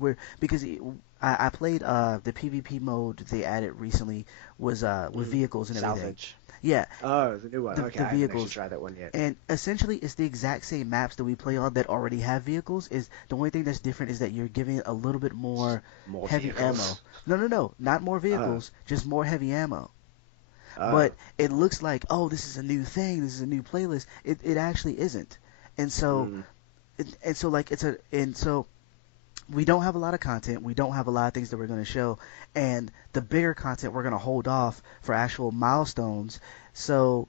I played the PvP mode that they added recently was with Mm. vehicles and everything. Salvage. Yeah, Oh, the new one. Okay, the I haven't actually vehicles, tried that one yet. and essentially it's the exact same maps that we play on that already have vehicles. Is the only thing that's different is that you're giving it a little bit Just more more heavy ammo. vehicles. No, not more Oh, vehicles, just more heavy ammo. oh. But it looks like, oh, this is a new thing, this is a new playlist. It actually isn't. And so Mm. and so like it's a and so we don't have a lot of content. We don't have a lot of things that we're going to show, and the bigger content we're going to hold off for actual milestones. So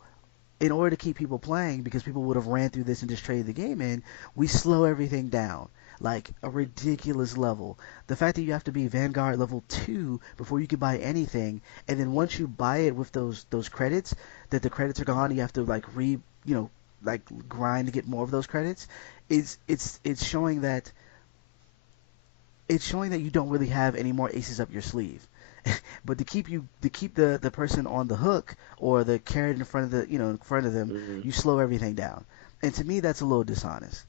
in order to keep people playing, because people would have ran through this and just traded the game in, we slow everything down like a ridiculous level. The fact that you have to be Vanguard level 2 before you can buy anything, and then once you buy it with those credits, that the credits are gone, you have to like you know, like grind to get more of those credits. It's showing that you don't really have any more aces up your sleeve. But to keep the person on the hook or the carrot in front of in front of them, Mm. you slow everything down. And to me, that's a little dishonest.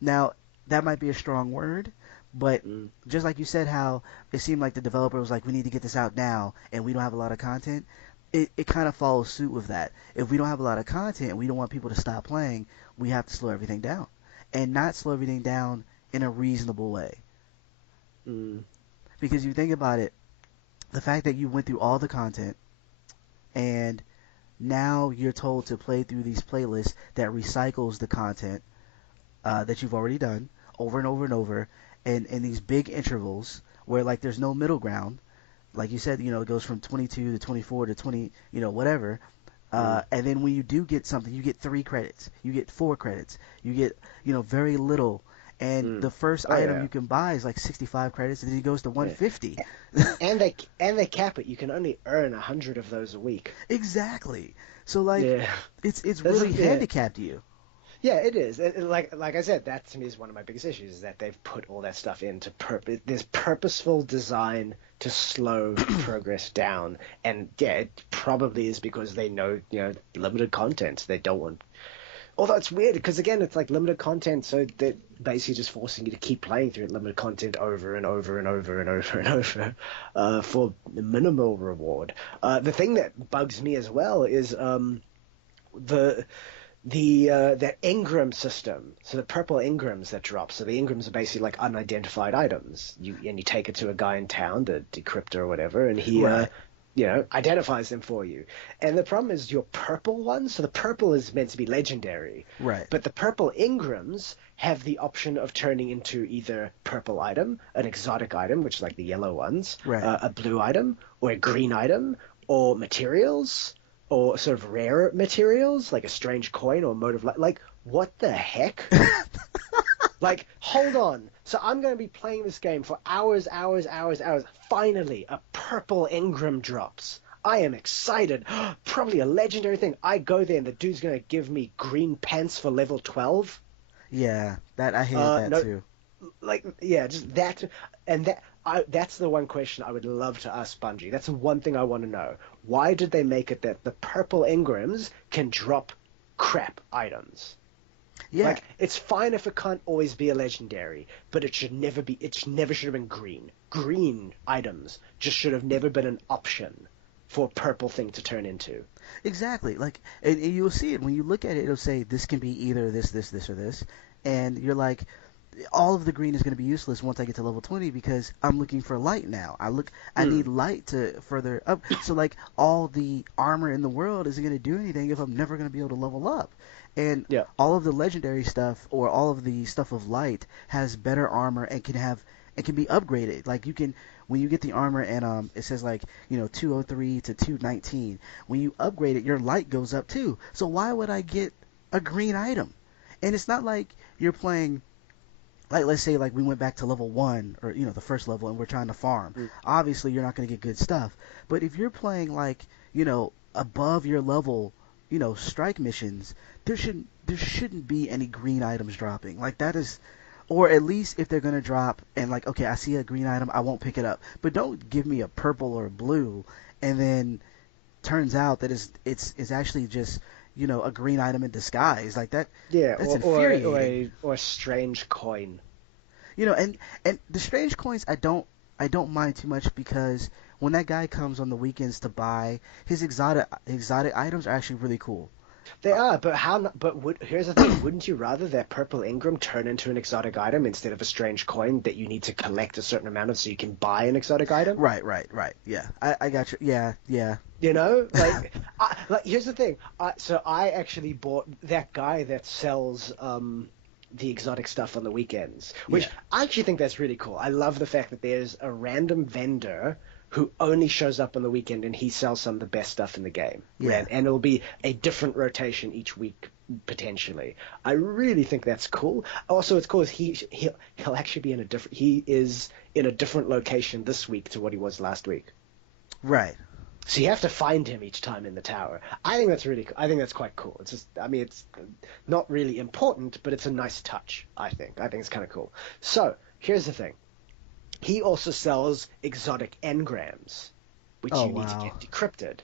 Now, that might be a strong word, but Mm. just like you said, how it seemed like the developer was like, we need to get this out now, and we don't have a lot of content. It kind of follows suit with that. If we don't have a lot of content and we don't want people to stop playing, we have to slow everything down, and not slow everything down in a reasonable way. Mm. Because you think about it, the fact that you went through all the content and now you're told to play through these playlists that recycles the content that you've already done over and over and over, and in these big intervals where like there's no middle ground. Like you said, it goes from 22 to 24 to 20, whatever. Mm. And then when you do get something, you get 3 credits, you get 4 credits, you get very little. And Mm. the first Oh item yeah. you can buy is like 65 credits, and then it goes to Yeah. 150. And they cap it. You can only earn 100 of those a week. Exactly. So like, Yeah. it's That's really yeah. handicapped you. Yeah, it is. Like I said, that to me is one of my biggest issues is that they've put all that stuff into purpose. There's purposeful design to slow progress down, and yeah, it probably is because they know limited content. They don't want. Although it's weird because again, it's like limited content, so they're basically just forcing you to keep playing through limited content over and over and over and over and over for minimal reward. The thing that bugs me as well is the that engram system. So the purple engrams that drop. So the engrams are basically like unidentified items. You take it to a guy in town, the decryptor or whatever, and he Right. identifies them for you. And the problem is your purple ones. So the purple is meant to be legendary, Right. but the purple engrams have the option of turning into either purple item, an exotic item, which is like the yellow ones, Right. a blue item, or a green item, or materials or sort of rare materials like a strange coin or mode of life. Like, what the heck? Like, hold on. So I'm going to be playing this game for hours, hours, hours, hours. Finally, a purple engram drops. I am excited. Probably a legendary thing. I go there and the dude's going to give me green pants for level 12. Yeah, that I hated that No, too. like yeah, just that and that's the one question I would love to ask Bungie. That's the one thing I want to know. Why did they make it that the purple engrams can drop crap items? Yeah, Like it's fine if it can't always be a legendary, but it never should have been green. Green items just should have never been an option for a purple thing to turn into. exactly. Like, and you'll see it when you look at it. It'll say this can be either this, or this, and you're like, all of the green is going to be useless once I get to level 20 because I'm looking for light now. I Hmm. need light to further up. So like all the armor in the world isn't going to do anything if I'm never going to be able to level up. And Yeah. all of the legendary stuff or all of the stuff of light has better armor and can have it can be upgraded. Like you can when you get the armor and it says like 203 to 219. When you upgrade it, your light goes up too. So why would I get a green item? And it's not like you're playing like let's say like we went back to level 1 or the first level and we're trying to farm. Mm. Obviously you're not going to get good stuff. But if you're playing like, above your level, strike missions, there shouldn't be any green items dropping. Like that is or at least if they're going to drop and like okay, I see a green item, I won't pick it up. But don't give me a purple or a blue and then turns out that it's actually just, a green item in disguise. Like that Yeah, that's or infuriating. or a strange coin. And the strange coins I don't mind too much because when that guy comes on the weekends to buy his exotic items are actually really cool. They are, but how? But here's the thing: wouldn't you rather that purple engram turn into an exotic item instead of a strange coin that you need to collect a certain amount of so you can buy an exotic item? Right, right, right. Yeah, I got you. Yeah, yeah, You know, like here's the thing. So I actually bought that guy that sells the exotic stuff on the weekends, which yeah, I actually think that's really cool. I love the fact that there's a random vendor who only shows up on the weekend and he sells some of the best stuff in the game. yeah. And it'll be a different rotation each week potentially. I really think that's cool. Also, it's cool is he'll actually be in a different. He is in a different location this week to what he was last week. Right. So you have to find him each time in the tower. I think that's really cool. I think that's quite cool. It's just, I mean, it's not really important, but it's a nice touch, I think. I think it's kind of cool. So here's the thing. He also sells exotic engrams, which Oh you need to wow. get decrypted.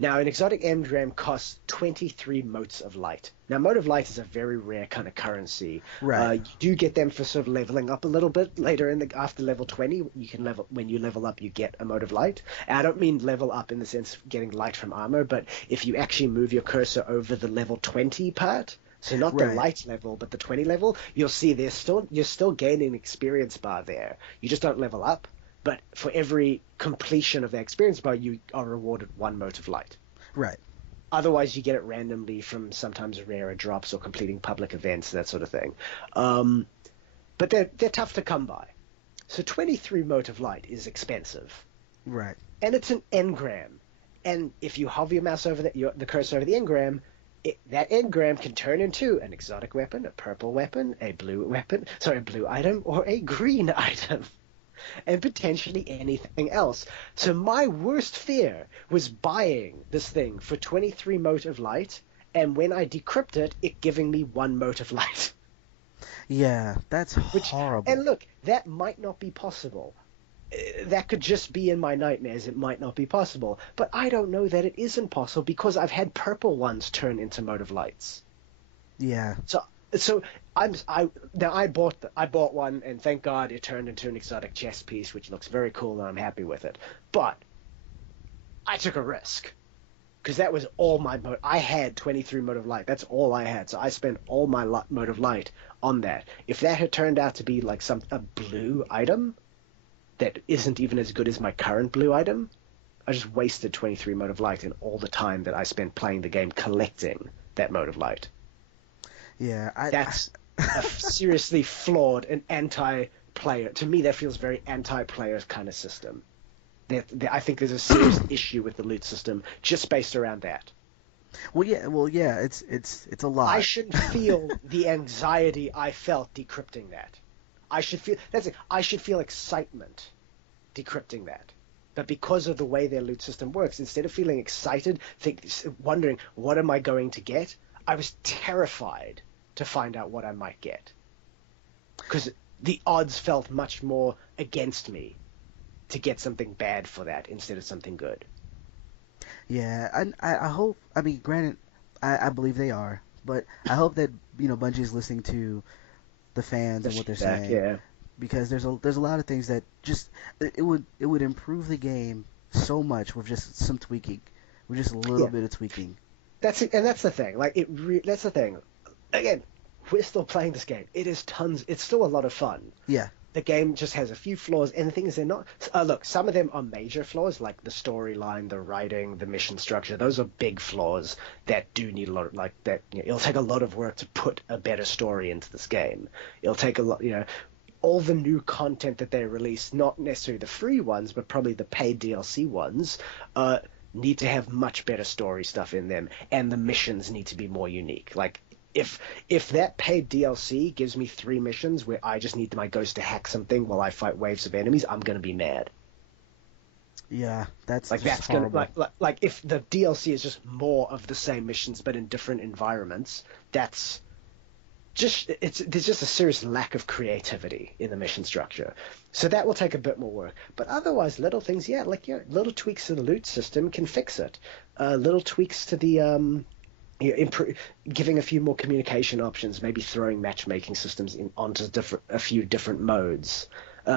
Now, an exotic engram costs 23 motes of light. Now, mote of light is a very rare kind of currency. Right. You do get them for sort of leveling up a little bit later after level 20. You can when you level up, you get a mote of light. And I don't mean level up in the sense of getting light from armor, but if you actually move your cursor over the level 20 part, so not the Right. light level, but the 20 level, you'll see you're still gaining experience bar there. You just don't level up. But for every completion of the experience bar, you are rewarded one mote of light. Right. Otherwise, you get it randomly from sometimes rarer drops or completing public events, that sort of thing. But they're tough to come by. So 23 mote of light is expensive, Right. and it's an engram. And if you hover your mouse over the cursor over the engram, that engram can turn into an exotic weapon, a purple weapon, a blue item, or a green item, and potentially anything else. So my worst fear was buying this thing for 23 mote of light, and when I decrypt it, it giving me one mote of light. Yeah, that's Which, horrible. and look, that might not be possible. That could just be in my nightmares. It might not be possible, but I don't know that it isn't possible because I've had purple ones turn into mote of lights. Yeah. So so I bought one, and thank God it turned into an exotic chess piece, which looks very cool, and I'm happy with it. But I took a risk because that was all my mode. I had 23 mode of light. That's all I had. So I spent all my mode of light on that. If that had turned out to be like a blue item that isn't even as good as my current blue item, I just wasted 23 mode of light and all the time that I spent playing the game collecting that mode of light. Yeah. That's a seriously flawed and anti-player. To me, that feels very anti-player kind of system. I think there's a serious issue with the loot system just based around that. Well, yeah. It's a I lot. shouldn't feel the anxiety I felt decrypting that. I should feel excitement decrypting that. But because of the way their loot system works, instead of feeling excited, wondering what am I going to get, I was terrified to find out what I might get. Because the odds felt much more against me to get something bad for that instead of something good. Yeah. I hope. I mean, granted, I believe they are, but I hope that Bungie's listening to the fans The and what they're feedback, saying yeah. because there's a lot of things that just it would improve the game so much with just some tweaking, with just a little Yeah. bit of tweaking. That's the thing. Like that's the thing. Again, we're still playing this game. It is tons. It's still a lot of fun. Yeah. The game just has a few flaws, and the thing is, they're not. Look, some of them are major flaws, like the storyline, the writing, the mission structure. Those are big flaws that do need a lot of like that. It'll take a lot of work to put a better story into this game. It'll take a lot. all the new content that they release, not necessarily the free ones, but probably the paid DLC ones, uh, need to have much better story stuff in them, and the missions need to be more unique. Like if that paid DLC gives me 3 missions where I just need my ghost to hack something while I fight waves of enemies, I'm gonna be mad. Yeah, that's Like just that's gonna horrible. like if the DLC is just more of the same missions but in different environments, that's there's just a serious lack of creativity in the mission structure. So that will take a bit more work. But otherwise, little things, yeah, like little tweaks to the loot system can fix it. Little tweaks to the giving a few more communication options, maybe throwing matchmaking systems onto a few different modes,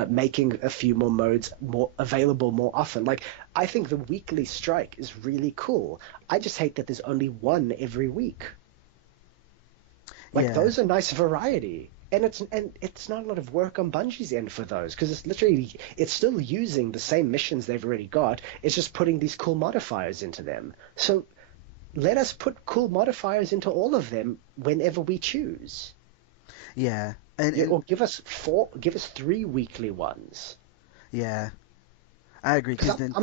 making a few more modes more available more often. Like I think the weekly strike is really cool. I just hate that there's only one every week. Like Yeah, those are nice variety. And it's not a lot of work on Bungie's end for those because it's still using the same missions they've already got. It's just putting these cool modifiers into them. So let us put cool modifiers into all of them whenever we choose. yeah, and Or give us 3 weekly ones. yeah, I agree. Because Because then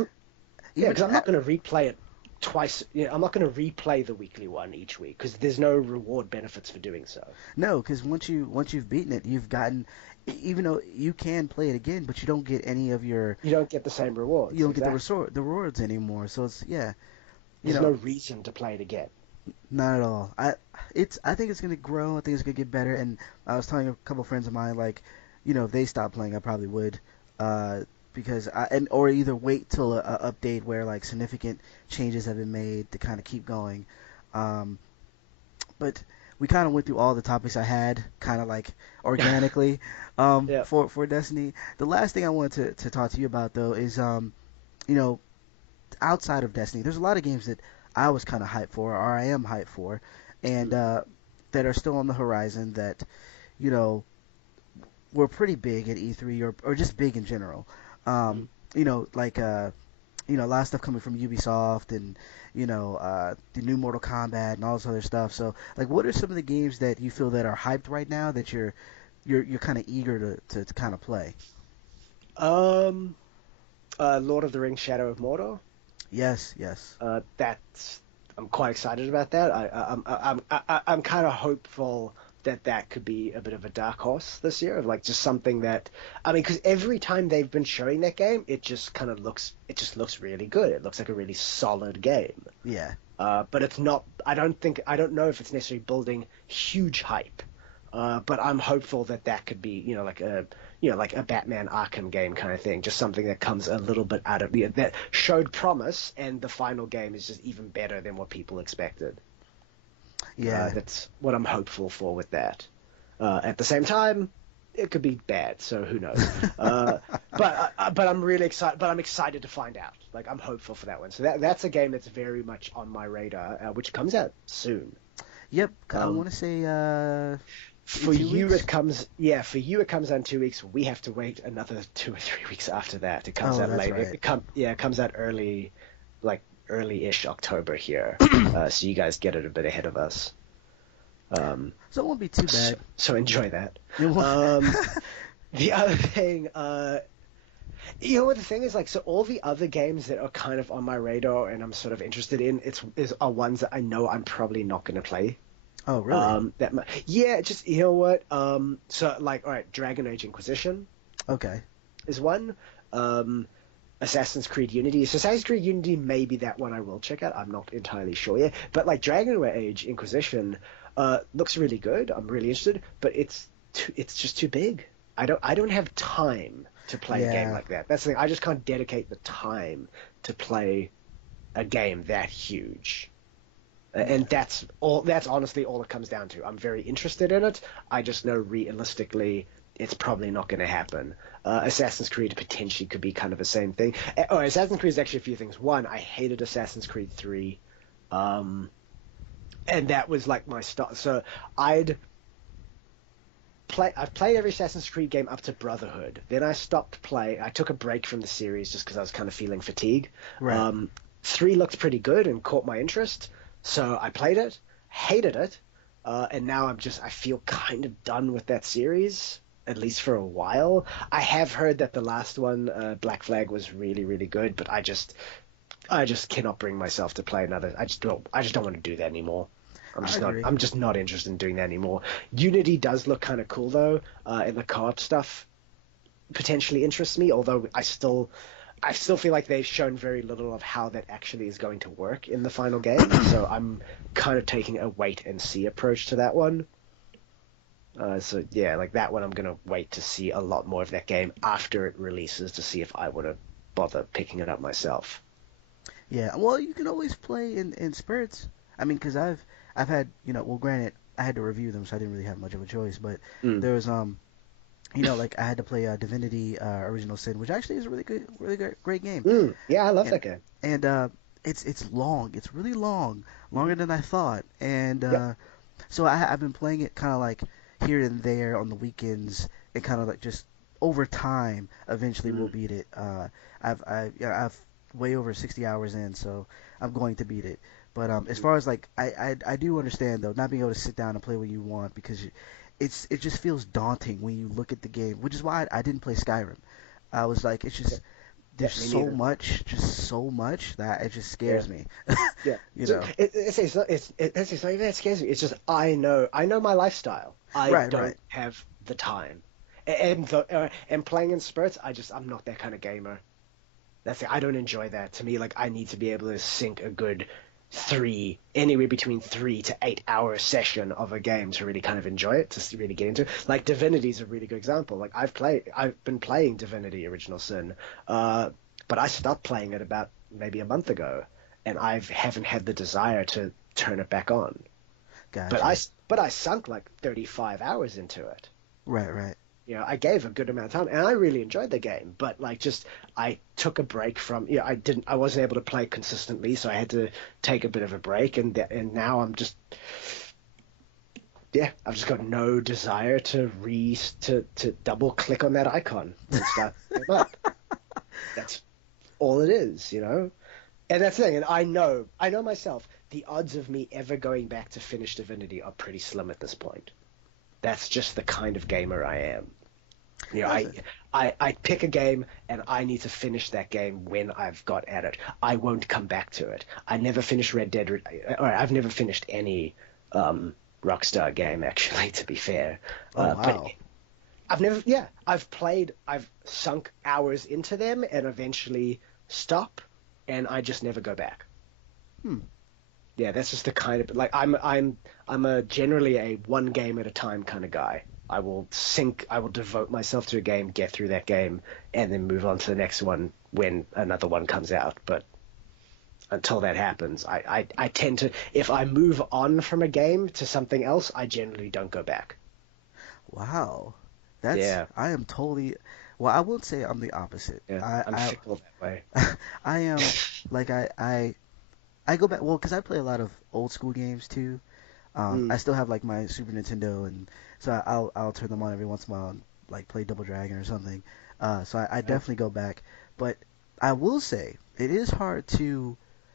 yeah, even because I'm not going to replay it twice. I'm not going to replay the weekly one each week because there's no reward benefits for doing so. no, because once you've beaten it, you've gotten even though you can play it again, but you don't get any of your You don't get the same you rewards. don't get Exactly. the rewards anymore. So it's yeah, you There's no know, reason to play it again. not at all. I think it's gonna grow. I think it's gonna get better. And I was telling a couple friends of mine like, if they stopped playing, I probably would. Uh, because or either wait till a update where like significant changes have been made to kind of keep going. Um, but we kind of went through all the topics I had, kind of like organically, Yeah. for Destiny. The last thing I wanted to talk to you about though is you know, outside of Destiny, there's a lot of games that I was kind of hyped for, or I am hyped for, and Mm, that are still on the horizon that you know were pretty big at E3 or just big in general. mm. Like a lot of stuff coming from Ubisoft and the new Mortal Kombat and all this other stuff. So like, what are some of the games that you feel that are hyped right now that you're kind of eager to kind of play? Um, Lord of the Rings: Shadow of Mordor. Yes, yes, That's I'm quite excited about that. I'm kind of hopeful that that could be a bit of a dark horse this year, of like just something that I mean, because every time they've been showing that game, it just looks really good. It looks like a really solid game. yeah, But it's not. I don't know if it's necessarily building huge hype. But I'm hopeful that that could be, like a Batman Arkham game kind of thing, just something that comes a little bit out of that showed promise, and the final game is just even better than what people expected. yeah, That's what I'm hopeful for with that. At the same time, it could be bad, so who knows? But I'm really excited. But I'm excited to find out. Like I'm hopeful for that one. So that's a game that's very much on my radar, which comes out soon. yep. I Um, want to say in for two you, weeks. it comes. Yeah, for you, it comes out in 2 weeks. We have to wait another 2 or 3 weeks after that. It comes Oh, out that's late. right. It comes out early, like early-ish October here. So you guys get it a bit ahead of us. Um, So it won't be too so, bad. so enjoy that. It won't. Um, the other thing, you know what the thing is, like, so all the other games that are kind of on my radar and I'm sort of interested in, are ones that I know I'm probably not going to play. Oh, really? Yeah, just you know what? So like, all right, Dragon Age Inquisition Okay. is one. Um, Assassin's Creed Unity. So Assassin's Creed Unity may be that one I will check out. I'm not entirely sure yet. But like Dragon Age Inquisition, looks really good. I'm really interested, but it's just too big. I don't have time to play a game Yeah. like that. That's the thing. I just can't dedicate the time to play a game that huge. And Yeah. that's honestly all it comes down to. I'm very interested in it. I just know realistically it's probably not going to happen. Assassin's Creed potentially could be kind of the same thing. Oh, Assassin's Creed is actually a few things. One, I hated Assassin's Creed 3. Um, and that was like my start. So I'd I've played every Assassin's Creed game up to Brotherhood. Then I stopped playing. I took a break from the series just because I was kind of feeling fatigue. Right. Um, 3 looked pretty good and caught my interest, so I played it, hated it, and now I feel kind of done with that series. at least for a while. I have heard that the last one, Black Flag, was really, really good, but I just cannot bring myself to play another. I just don't want to do that anymore. I agree. I'm just not interested in doing that anymore. Unity does look kind of cool though, and the co-op stuff potentially interests me. Although I still feel like they've shown very little of how that actually is going to work in the final game. So I'm kind of taking a wait and see approach to that one. So yeah, like that one, I'm gonna wait to see a lot more of that game after it releases to see if I want to bother picking it up myself. Yeah, well, you can always play in spurts. I mean, because I've had, well, granted, I had to review them, so I didn't really have much of a choice. But Mm. there was like I had to play Divinity Original Sin, which actually is a really great game. Yeah, I love And that game. and it's long. It's really long, Hmm. longer than I thought. And Yep. so I've been playing it kind of like here and there on the weekends, and kind of like just over time. Eventually, we'll Mm. beat it. I've way over 60 hours in, so I'm going to beat it. But as far as like I do understand though not being able to sit down and play when you want because it just feels daunting when you look at the game, which is why I didn't play Skyrim. I was like, it's Yeah, just yeah, there's me so neither. much, just so much that it just Yeah. scares me. Yeah. you So know. it's not even that scares me. It's just I know my lifestyle. I Right, right. don't have the time, and playing in spurts. I'm not that kind of gamer. That's it. I don't enjoy that. To me, like I need to be able to sink a good anywhere between 3 to 8 hour session of a game to really kind of enjoy it, to really get into it. Like Divinity is a really good example. Like I've been playing Divinity Original Sin, uh, but I stopped playing it about maybe a month ago, and I haven't had the desire to turn it back on. But Gotcha. but I sunk like 35 hours into it. Right, right. I gave a good amount of time, and I really enjoyed the game. But like, just I took a break from, I wasn't able to play consistently, so I had to take a bit of a break, and now I've just got no desire to double click on that icon and start the game up. That's all it is. And that's the thing, and I know myself, the odds of me ever going back to finish Divinity are pretty slim at this point. That's just the kind of gamer I am. You know, I, Listen, I pick a game and I need to finish that game when I've got at it. I won't come back to it. I never finished Red Dead, or I've never finished any Rockstar game actually, to be fair. oh But wow. I've sunk hours into them and eventually stop, and I just never go back. Hmm. Yeah, that's just the kind of like I'm a generally a one game at a time kind of guy. I will devote myself to a game, get through that game, and then move on to the next one when another one comes out. But until that happens, I tend to, if I move on from a game to something else, I generally don't go back. Wow. That's Yeah, I am totally well, I won't say I'm the opposite. yeah, I'm I fickle that way. I am like I go back well because I play a lot of old school games too. Mm, I still have like my Super Nintendo, and so I'll turn them on every once in a while and like play Double Dragon or something. So I yeah. definitely go back, but I will say it is hard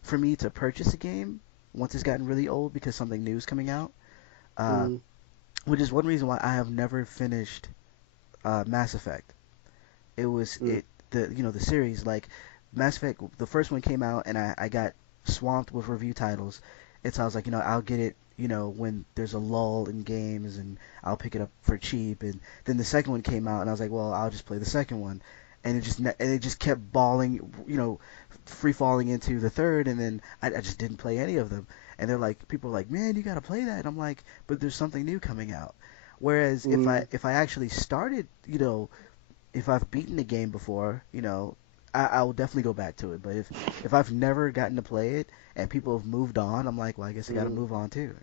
for me to purchase a game once it's gotten really old because something new is coming out. Uh, Mm, which is one reason why I have never finished Mass Effect. It was mm, it the the series like Mass Effect. The first one came out, and I got swamped with review titles, and so I was like, I'll get it, when there's a lull in games, and I'll pick it up for cheap. And then the second one came out, and I was like, well, I'll just play the second one, and it just kept balling, free falling into the third, and then I just didn't play any of them. And they're like, people are like, man, you gotta play that. And I'm like, but there's something new coming out. Whereas if I mm. if I actually started, if I've beaten the game before, I will definitely go back to it. But if I've never gotten to play it and people have moved on, I'm like, well, I guess I got to Mm. move on too.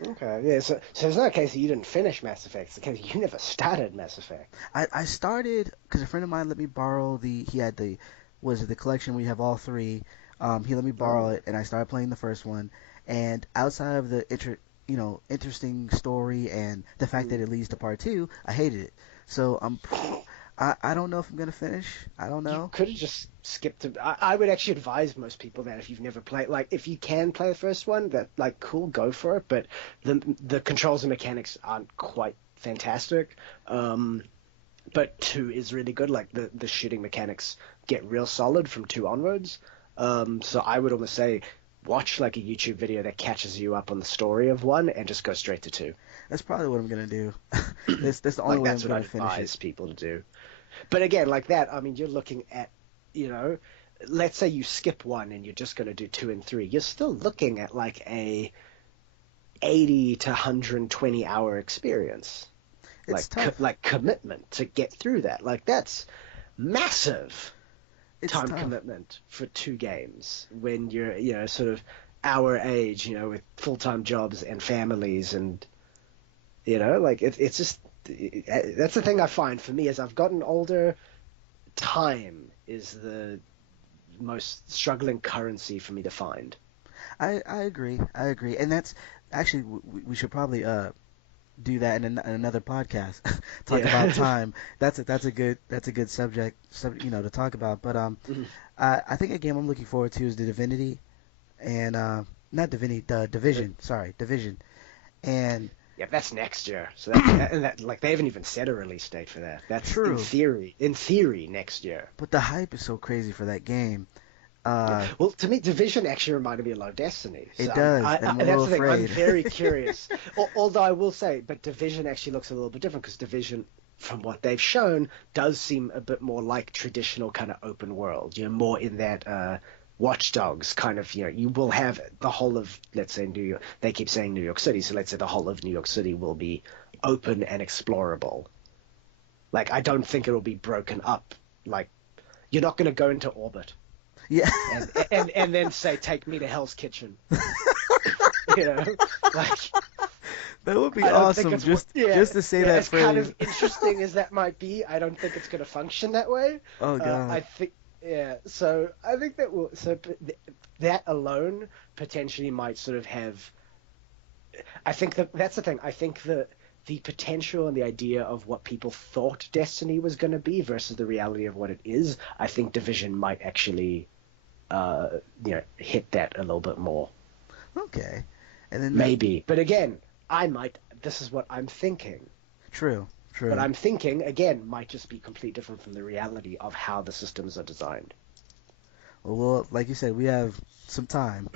Okay, yeah. So it's not a case that you didn't finish Mass Effect. It's a case you never started Mass Effect. I started because a friend of mine let me borrow he had was it the collection where you have all three. He let me borrow Oh. it and I started playing the first one. And outside of the interesting story and the fact that Mm. it leads to part two, I hated it. So I don't know if I'm gonna finish. I don't You know. could have just skipped to. I would actually advise most people that if you've never played, like if you can play the first one, that like cool, go for it. But the controls and mechanics aren't quite fantastic. Um, but two is really good. Like the shooting mechanics get real solid from two onwards. So I would almost say watch like a YouTube video that catches you up on the story of one and just go straight to two. That's probably what I'm gonna do. That's the only Like way I'm that's what gonna I'd finish it. advise people to do. But again, like that, I mean, you're looking at, you know, let's say you skip one and you're just going to do two and three. You're still looking at like a 80 to 120 hour experience, It's tough. like commitment to get through that. Like that's massive It's time tough. commitment for two games when you're, sort of our age, with full-time jobs and families and, like it's just that's the thing I find for me as I've gotten older, time is the most struggling currency for me to find. I agree. I agree. And that's actually we should probably do that in another podcast. Talk about Yeah. time. That's a good subject to talk about. But Mhm. I think a game I'm looking forward to is the Divinity and not Divinity, the Division. Sorry, Division. And Yeah, that's next year. So that like they haven't even set a release date for that. That's true, in theory next year. but the hype is so crazy for that game. Yeah. Uh, Well, to me, Division actually reminded me a lot of Destiny. So it does, and I'm a little that's the thing. I'm afraid. very curious. Although I will say, but Division actually looks a little bit different because Division, from what they've shown, does seem a bit more like traditional kind of open world. More in that Watch Dogs kind of. You will have the whole of, let's say, New York. They keep saying New York City, so let's say the whole of New York City will be open and explorable. Like I don't think it'll be broken up. Like you're not going to go into orbit Yeah. and then say, "Take me to Hell's Kitchen." You know, like That would be I don't think awesome it's yeah, just to say yeah. that As kind phrase. of interesting as that might be, I don't think it's going to function that way. Oh I God. think yeah. So I think that will that alone potentially might sort of have. I think that's the thing. I think the potential and the idea of what people thought Destiny was going to be versus the reality of what it is. I think Division might actually hit that a little bit more. Okay. And then Maybe. But again, this is what I'm thinking. true, But true. I'm thinking, again, might just be completely different from the reality of how the systems are designed. Like you said, we have some time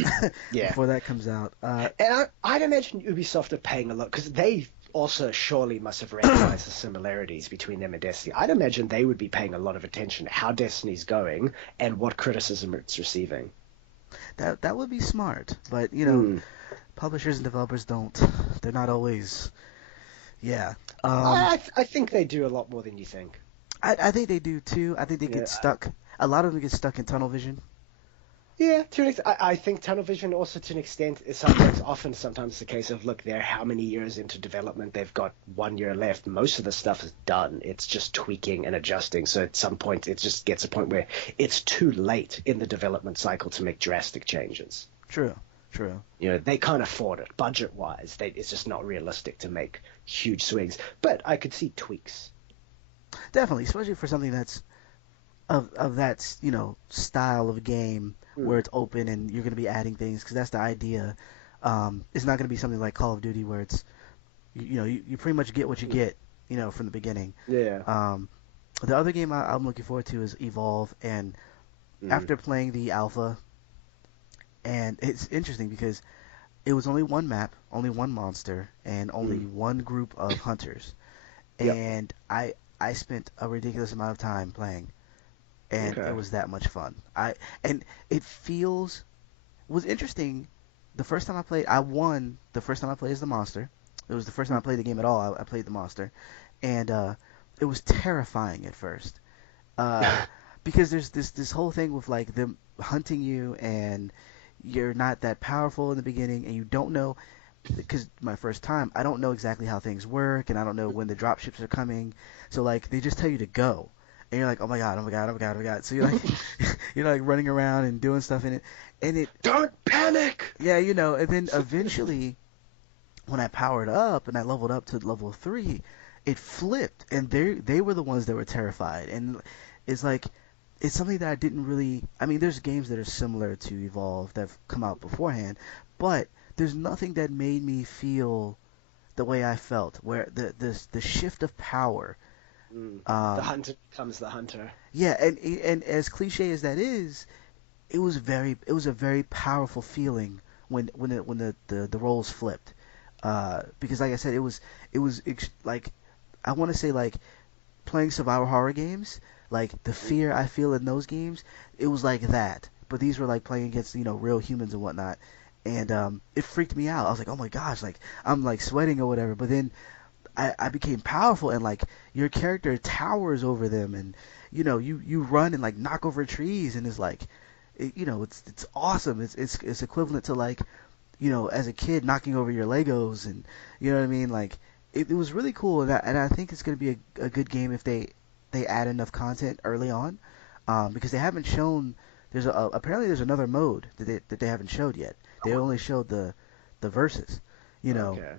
Yeah. before that comes out. And I'd imagine Ubisoft are paying a lot, because they also surely must have recognized the similarities between them and Destiny. I'd imagine they would be paying a lot of attention to how Destiny's going and what criticism it's receiving. That would be smart, but Hmm. publishers and developers don't. They're not always. Yeah. I think they do a lot more than you think. I think they do too. I think they get Yeah, stuck. A lot of them get stuck in tunnel vision. Yeah, to an extent, I think tunnel vision also to an extent is sometimes the case of look, they're how many years into development, they've got 1 year left. Most of the stuff is done. It's just tweaking and adjusting. So at some point, it just gets a point where it's too late in the development cycle to make drastic changes. True, true. They can't afford it budget wise. It's just not realistic to make huge swings. But I could see tweaks. Definitely, especially for something that's of that style of game Hmm. where it's open and you're going to be adding things because that's the idea. It's not going to be something like Call of Duty where it's you pretty much get what you Hmm. get from the beginning. Yeah. Um, the other game I'm looking forward to is Evolve, and Hmm. after playing the alpha, and it's interesting because it was only one map, only one monster, and only Hmm. one group of hunters, Yep. and I spent a ridiculous amount of time playing, and it Okay. was that much fun. And it was interesting. The first time I played, I won. The first time I played as the monster. It was the first time I played the game at all. I played the monster, and it was terrifying at first. Uh, because there's this whole thing with like them hunting you, and you're not that powerful in the beginning, and you don't know. Because my first time, I don't know exactly how things work, and I don't know when the drop ships are coming. So like they just tell you to go, and you're like, oh my god, oh my god, oh my god, oh my god. So you're like you're like running around and doing stuff in it, and it Don't panic. yeah, and then eventually when I powered up and I leveled up to level 3, it flipped, and they were the ones that were terrified. And it's like it's something that I didn't really. I mean, there's games that are similar to Evolve that have come out beforehand, but there's nothing that made me feel the way I felt, where the shift of power. The Um, hunter becomes the hunter. yeah, and as cliche as that is, it was a very powerful feeling when the roles flipped. Because like I said, like I want to say like playing survival horror games, like the fear I feel in those games, it was like that. But these were like playing against real humans and whatnot, and it freaked me out. I was like, oh my gosh, like I'm like sweating or whatever. But then I became powerful, and like your character towers over them, and you run and like knock over trees, and it's like it's awesome. It's equivalent to like as a kid knocking over your Legos, and you know what I mean. Like it was really cool, and I think it's gonna be a good game if they add enough content early on, because they haven't shown. Apparently there's another mode that they haven't showed yet. They only showed the verses, you know. Okay.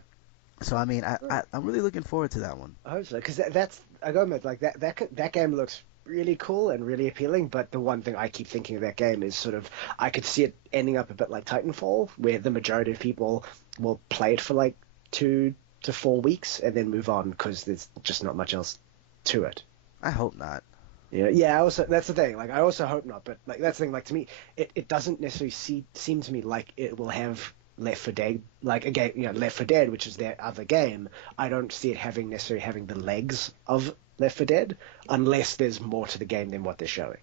So I mean, I'm really looking forward to that one. I hope so, because that's I gotta admit, like that game looks really cool and really appealing. But the one thing I keep thinking of that game is sort of I could see it ending up a bit like Titanfall, where the majority of people will play it for like 2 to 4 weeks and then move on because there's just not much else to it. I hope not. Yeah. I also that's the thing. Like, I also hope not, but like that's the thing. Like, to me, it doesn't necessarily seem to me like it will have Left 4 Dead, like a game, Left 4 Dead, which is their other game. I don't see it necessarily having the legs of Left 4 Dead unless there's more to the game than what they're showing.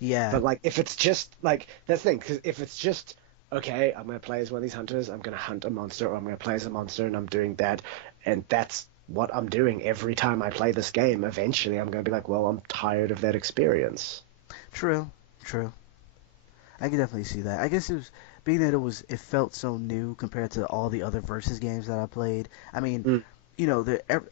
Yeah, But like, if it's just like that's the thing, because if it's just okay, I'm gonna play as one of these hunters, I'm gonna hunt a monster, or I'm gonna play as a monster, and I'm doing that, and that's what I'm doing every time I play this game. Eventually, I'm gonna be like, well, I'm tired of that experience. true, true. I can definitely see that. I guess it was being that it felt so new compared to all the other versus games that I played. I mean, Mm,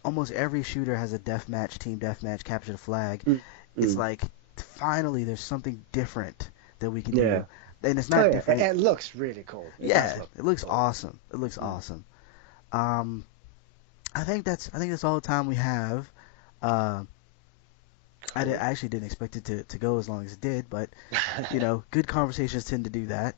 almost every shooter has a deathmatch, team deathmatch, capture the flag. mm, It's mm. like finally there's something different that we can Yeah. do, and it's Oh not yeah, different. it looks really cool. It does Yeah, look it looks cool. awesome. It looks Mm. awesome. Um, I think that's all the time we have. Uh, Cool. I actually didn't expect it to go as long as it did, but good conversations tend to do that.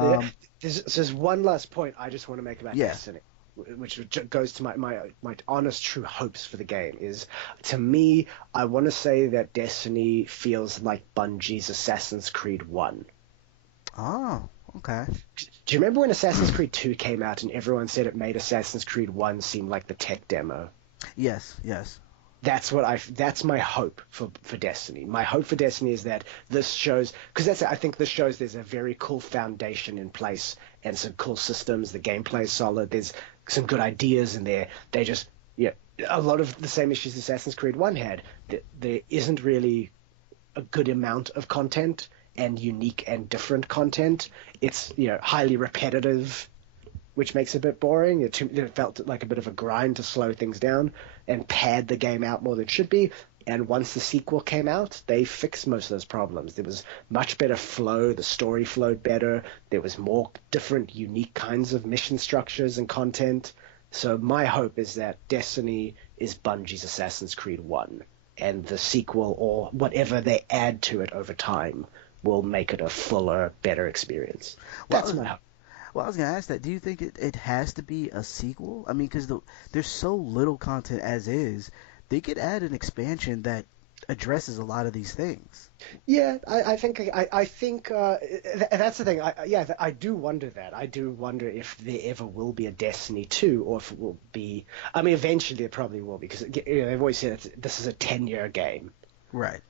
Yeah, Um, there's one last point I just want to make about yeah. Destiny, which goes to my honest, true hopes for the game. Is, to me, I want to say that Destiny feels like Bungie's Assassin's Creed 1. Oh, okay. Do you remember when Assassin's Creed 2 came out and everyone said it made Assassin's Creed 1 seem like the tech demo? Yes, yes. That's my hope for Destiny. My hope for Destiny is that this shows, because I think this shows there's a very cool foundation in place and some cool systems. The gameplay is solid. There's some good ideas in there. They just, yeah, a lot of the same issues Assassin's Creed 1 had. There isn't really a good amount of content and unique and different content. It's, highly repetitive, which makes it a bit boring. It felt like a bit of a grind to slow things down and pad the game out more than it should be. And once the sequel came out, they fixed most of those problems. There was much better flow. The story flowed better. There was more different, unique kinds of mission structures and content. So my hope is that Destiny is Bungie's Assassin's Creed 1, and the sequel or whatever they add to it over time will make it a fuller, better experience. That's Well, my hope. well, I was gonna ask that. Do you think it has to be a sequel? I mean, because there's so little content as is. They could add an expansion that addresses a lot of these things. Yeah, I think that's the thing. I do wonder that. I do wonder if there ever will be a Destiny 2, or if it will be. I mean, eventually there probably will be, because they've always said this is a 10-year game. Right.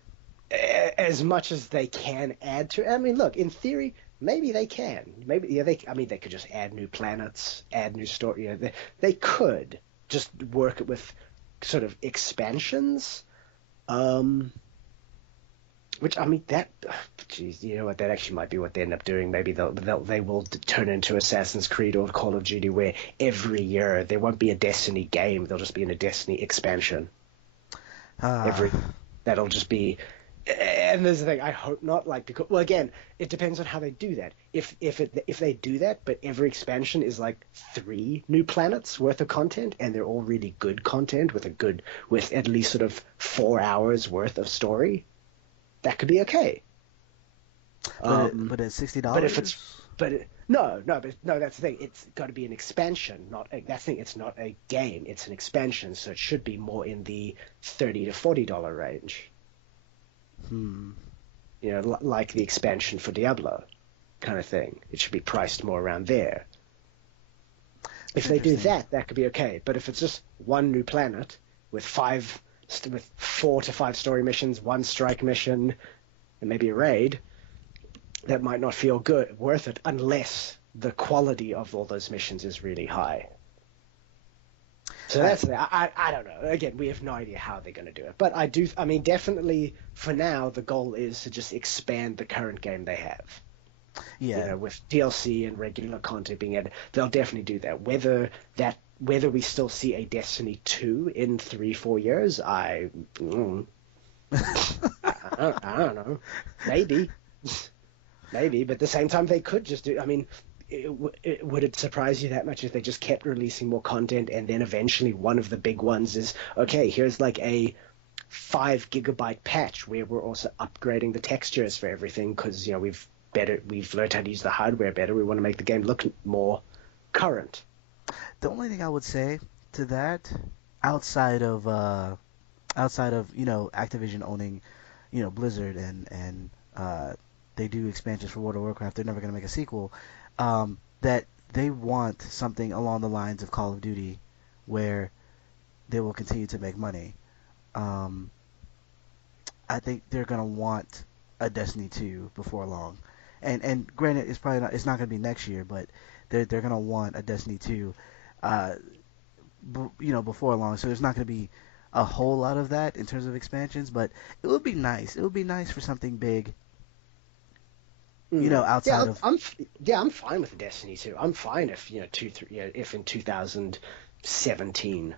As much as they can add to. I mean, look, in theory, maybe they can. Maybe, yeah, they. I mean, they could just add new planets, add new story. They could just work it with sort of expansions. Um, Which, I mean, geez, you know what? That actually might be what they end up doing. Maybe they will turn into Assassin's Creed or Call of Duty, where every year there won't be a Destiny game. They'll just be in a Destiny expansion. Uh, Every That'll just be. And there's the thing. I hope not. Like, because, well, again, it depends on how they do that. If they do that, but every expansion is like 3 new planets worth of content, and they're all really good content with at least sort of 4 hours worth of story, that could be okay. but Um, at sixty but if it's dollars. no, that's the thing. It's got to be an expansion, not that's the thing. It's not a game. It's an expansion, so it should be more in the $30 to $40 range. Hmm. Like the expansion for Diablo, kind of thing. It should be priced more around there. It's If they do interesting. that, that could be okay. But if it's just one new planet with with 4 to 5 story missions, one strike mission, and maybe a raid, that might not feel good, worth it, unless the quality of all those missions is really high. So I, that's I don't know. Again, we have no idea how they're going to do it, but I do. I mean, definitely for now, the goal is to just expand the current game they have. yeah, With DLC and regular content being added, they'll definitely do that. Whether we still see a Destiny 2 in 3-4 years, mm, I don't know. Maybe, maybe, but at the same time, they could just do. I mean, would it surprise you that much if they just kept releasing more content and then eventually one of the big ones is okay? Here's like a 5 GB patch where we're also upgrading the textures for everything because we've learned how to use the hardware better. We want to make the game look more current. the only thing I would say to that, outside of Activision owning Blizzard and they do expansions for World of Warcraft, they're never going to make a sequel. That they want something along the lines of Call of Duty, where they will continue to make money. Um, I think they're going to want a Destiny 2 before long. And granted, it's not going to be next year, but they're going to want a Destiny 2, uh, before long. So there's not going to be a whole lot of that in terms of expansions, but it would be nice. It would be nice for something big, Yeah, outside of. I'm fine with the Destiny 2. I'm fine if if in 2017,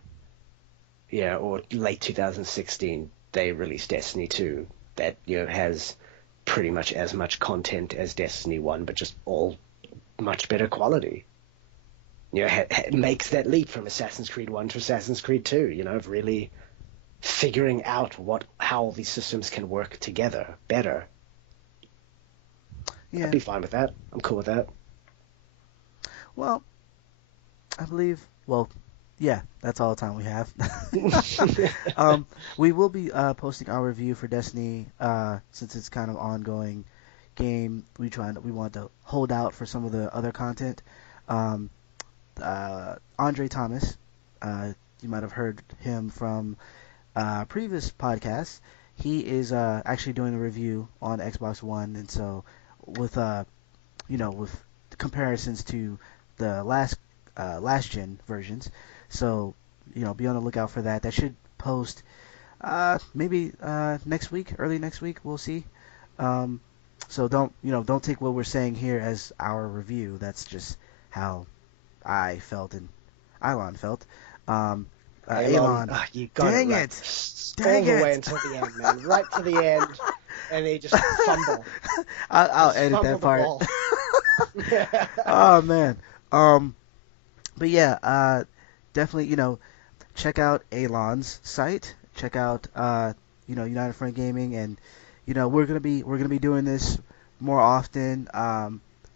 or late 2016 they release Destiny 2 that has pretty much as much content as Destiny 1, but just all much better quality. Makes that leap from Assassin's Creed 1 to Assassin's Creed 2. Of really figuring out how all these systems can work together better. I'd Yeah. be fine with that. I'm cool with that. Well, I believe. Well, yeah, that's all the time we have. um, we will be posting our review for Destiny since it's kind of ongoing game. We want to hold out for some of the other content. Um, Andre Thomas, you might have heard him from previous podcasts. He is actually doing a review on Xbox One, and so with with comparisons to the last gen versions. So be on the lookout for that. That should post maybe next week, early next week. We'll see. Um, so don't take what we're saying here as our review. That's just how I felt and Ilon felt. Um, Elon, Elon, you got it dang right. it, All dang the way it. until the end, man. Right to the end, and they just fumble. I'll Just edit fumble that the part. ball. Oh man. Um, but yeah, definitely, check out Alon's site. Check out United Front Gaming, and we're gonna be doing this more often.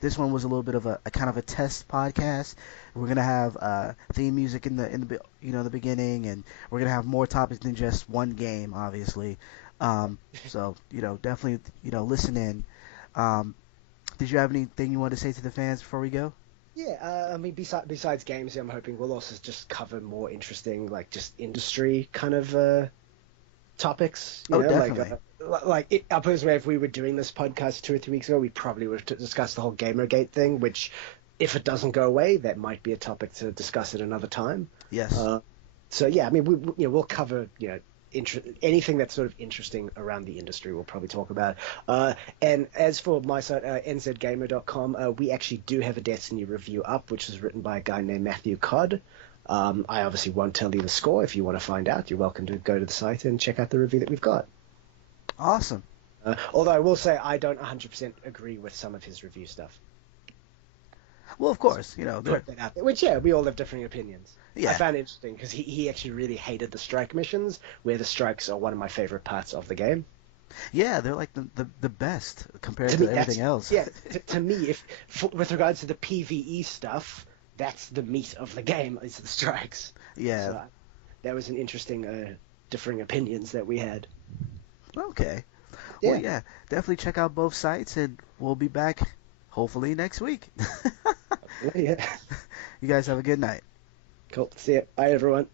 This one was a little bit of a kind of a test podcast. We're gonna have theme music in the beginning, and we're gonna have more topics than just one game, obviously. So definitely listen in. Um, did you have anything you wanted to say to the fans before we go? Yeah, I mean, besides games, I'm hoping we'll also just cover more interesting, like just industry kind of topics. Oh, definitely. I'll put it this way: if we were doing this podcast 2 or 3 weeks ago, we probably would have discussed the whole Gamergate thing. Which, if it doesn't go away, that might be a topic to discuss at another time. Yes. Uh, so yeah, I mean, we'll cover anything that's sort of interesting around the industry. We'll probably talk about. And as for my site, nzgamer.com, we actually do have a Destiny review up, which is written by a guy named Matthew Codd. I obviously won't tell you the score. If you want to find out, you're welcome to go to the site and check out the review that we've got. Awesome. Although I will say I don't 100% agree with some of his review stuff. Well, of course, Put that out there. Which, yeah, we all have different opinions. I yeah. found it interesting because he actually really hated the strike missions, where the strikes are one of my favorite parts of the game. Yeah, they're like the best compared To to me, everything that's else. yeah. To me, if with regards to the PVE stuff, that's the meat of the game is the strikes. Yeah. So that was an interesting differing opinions that we had. Okay. Well, Yeah, yeah, definitely check out both sites, and we'll be back hopefully next week. yeah. You guys have a good night. Cool. See ya. Bye, everyone.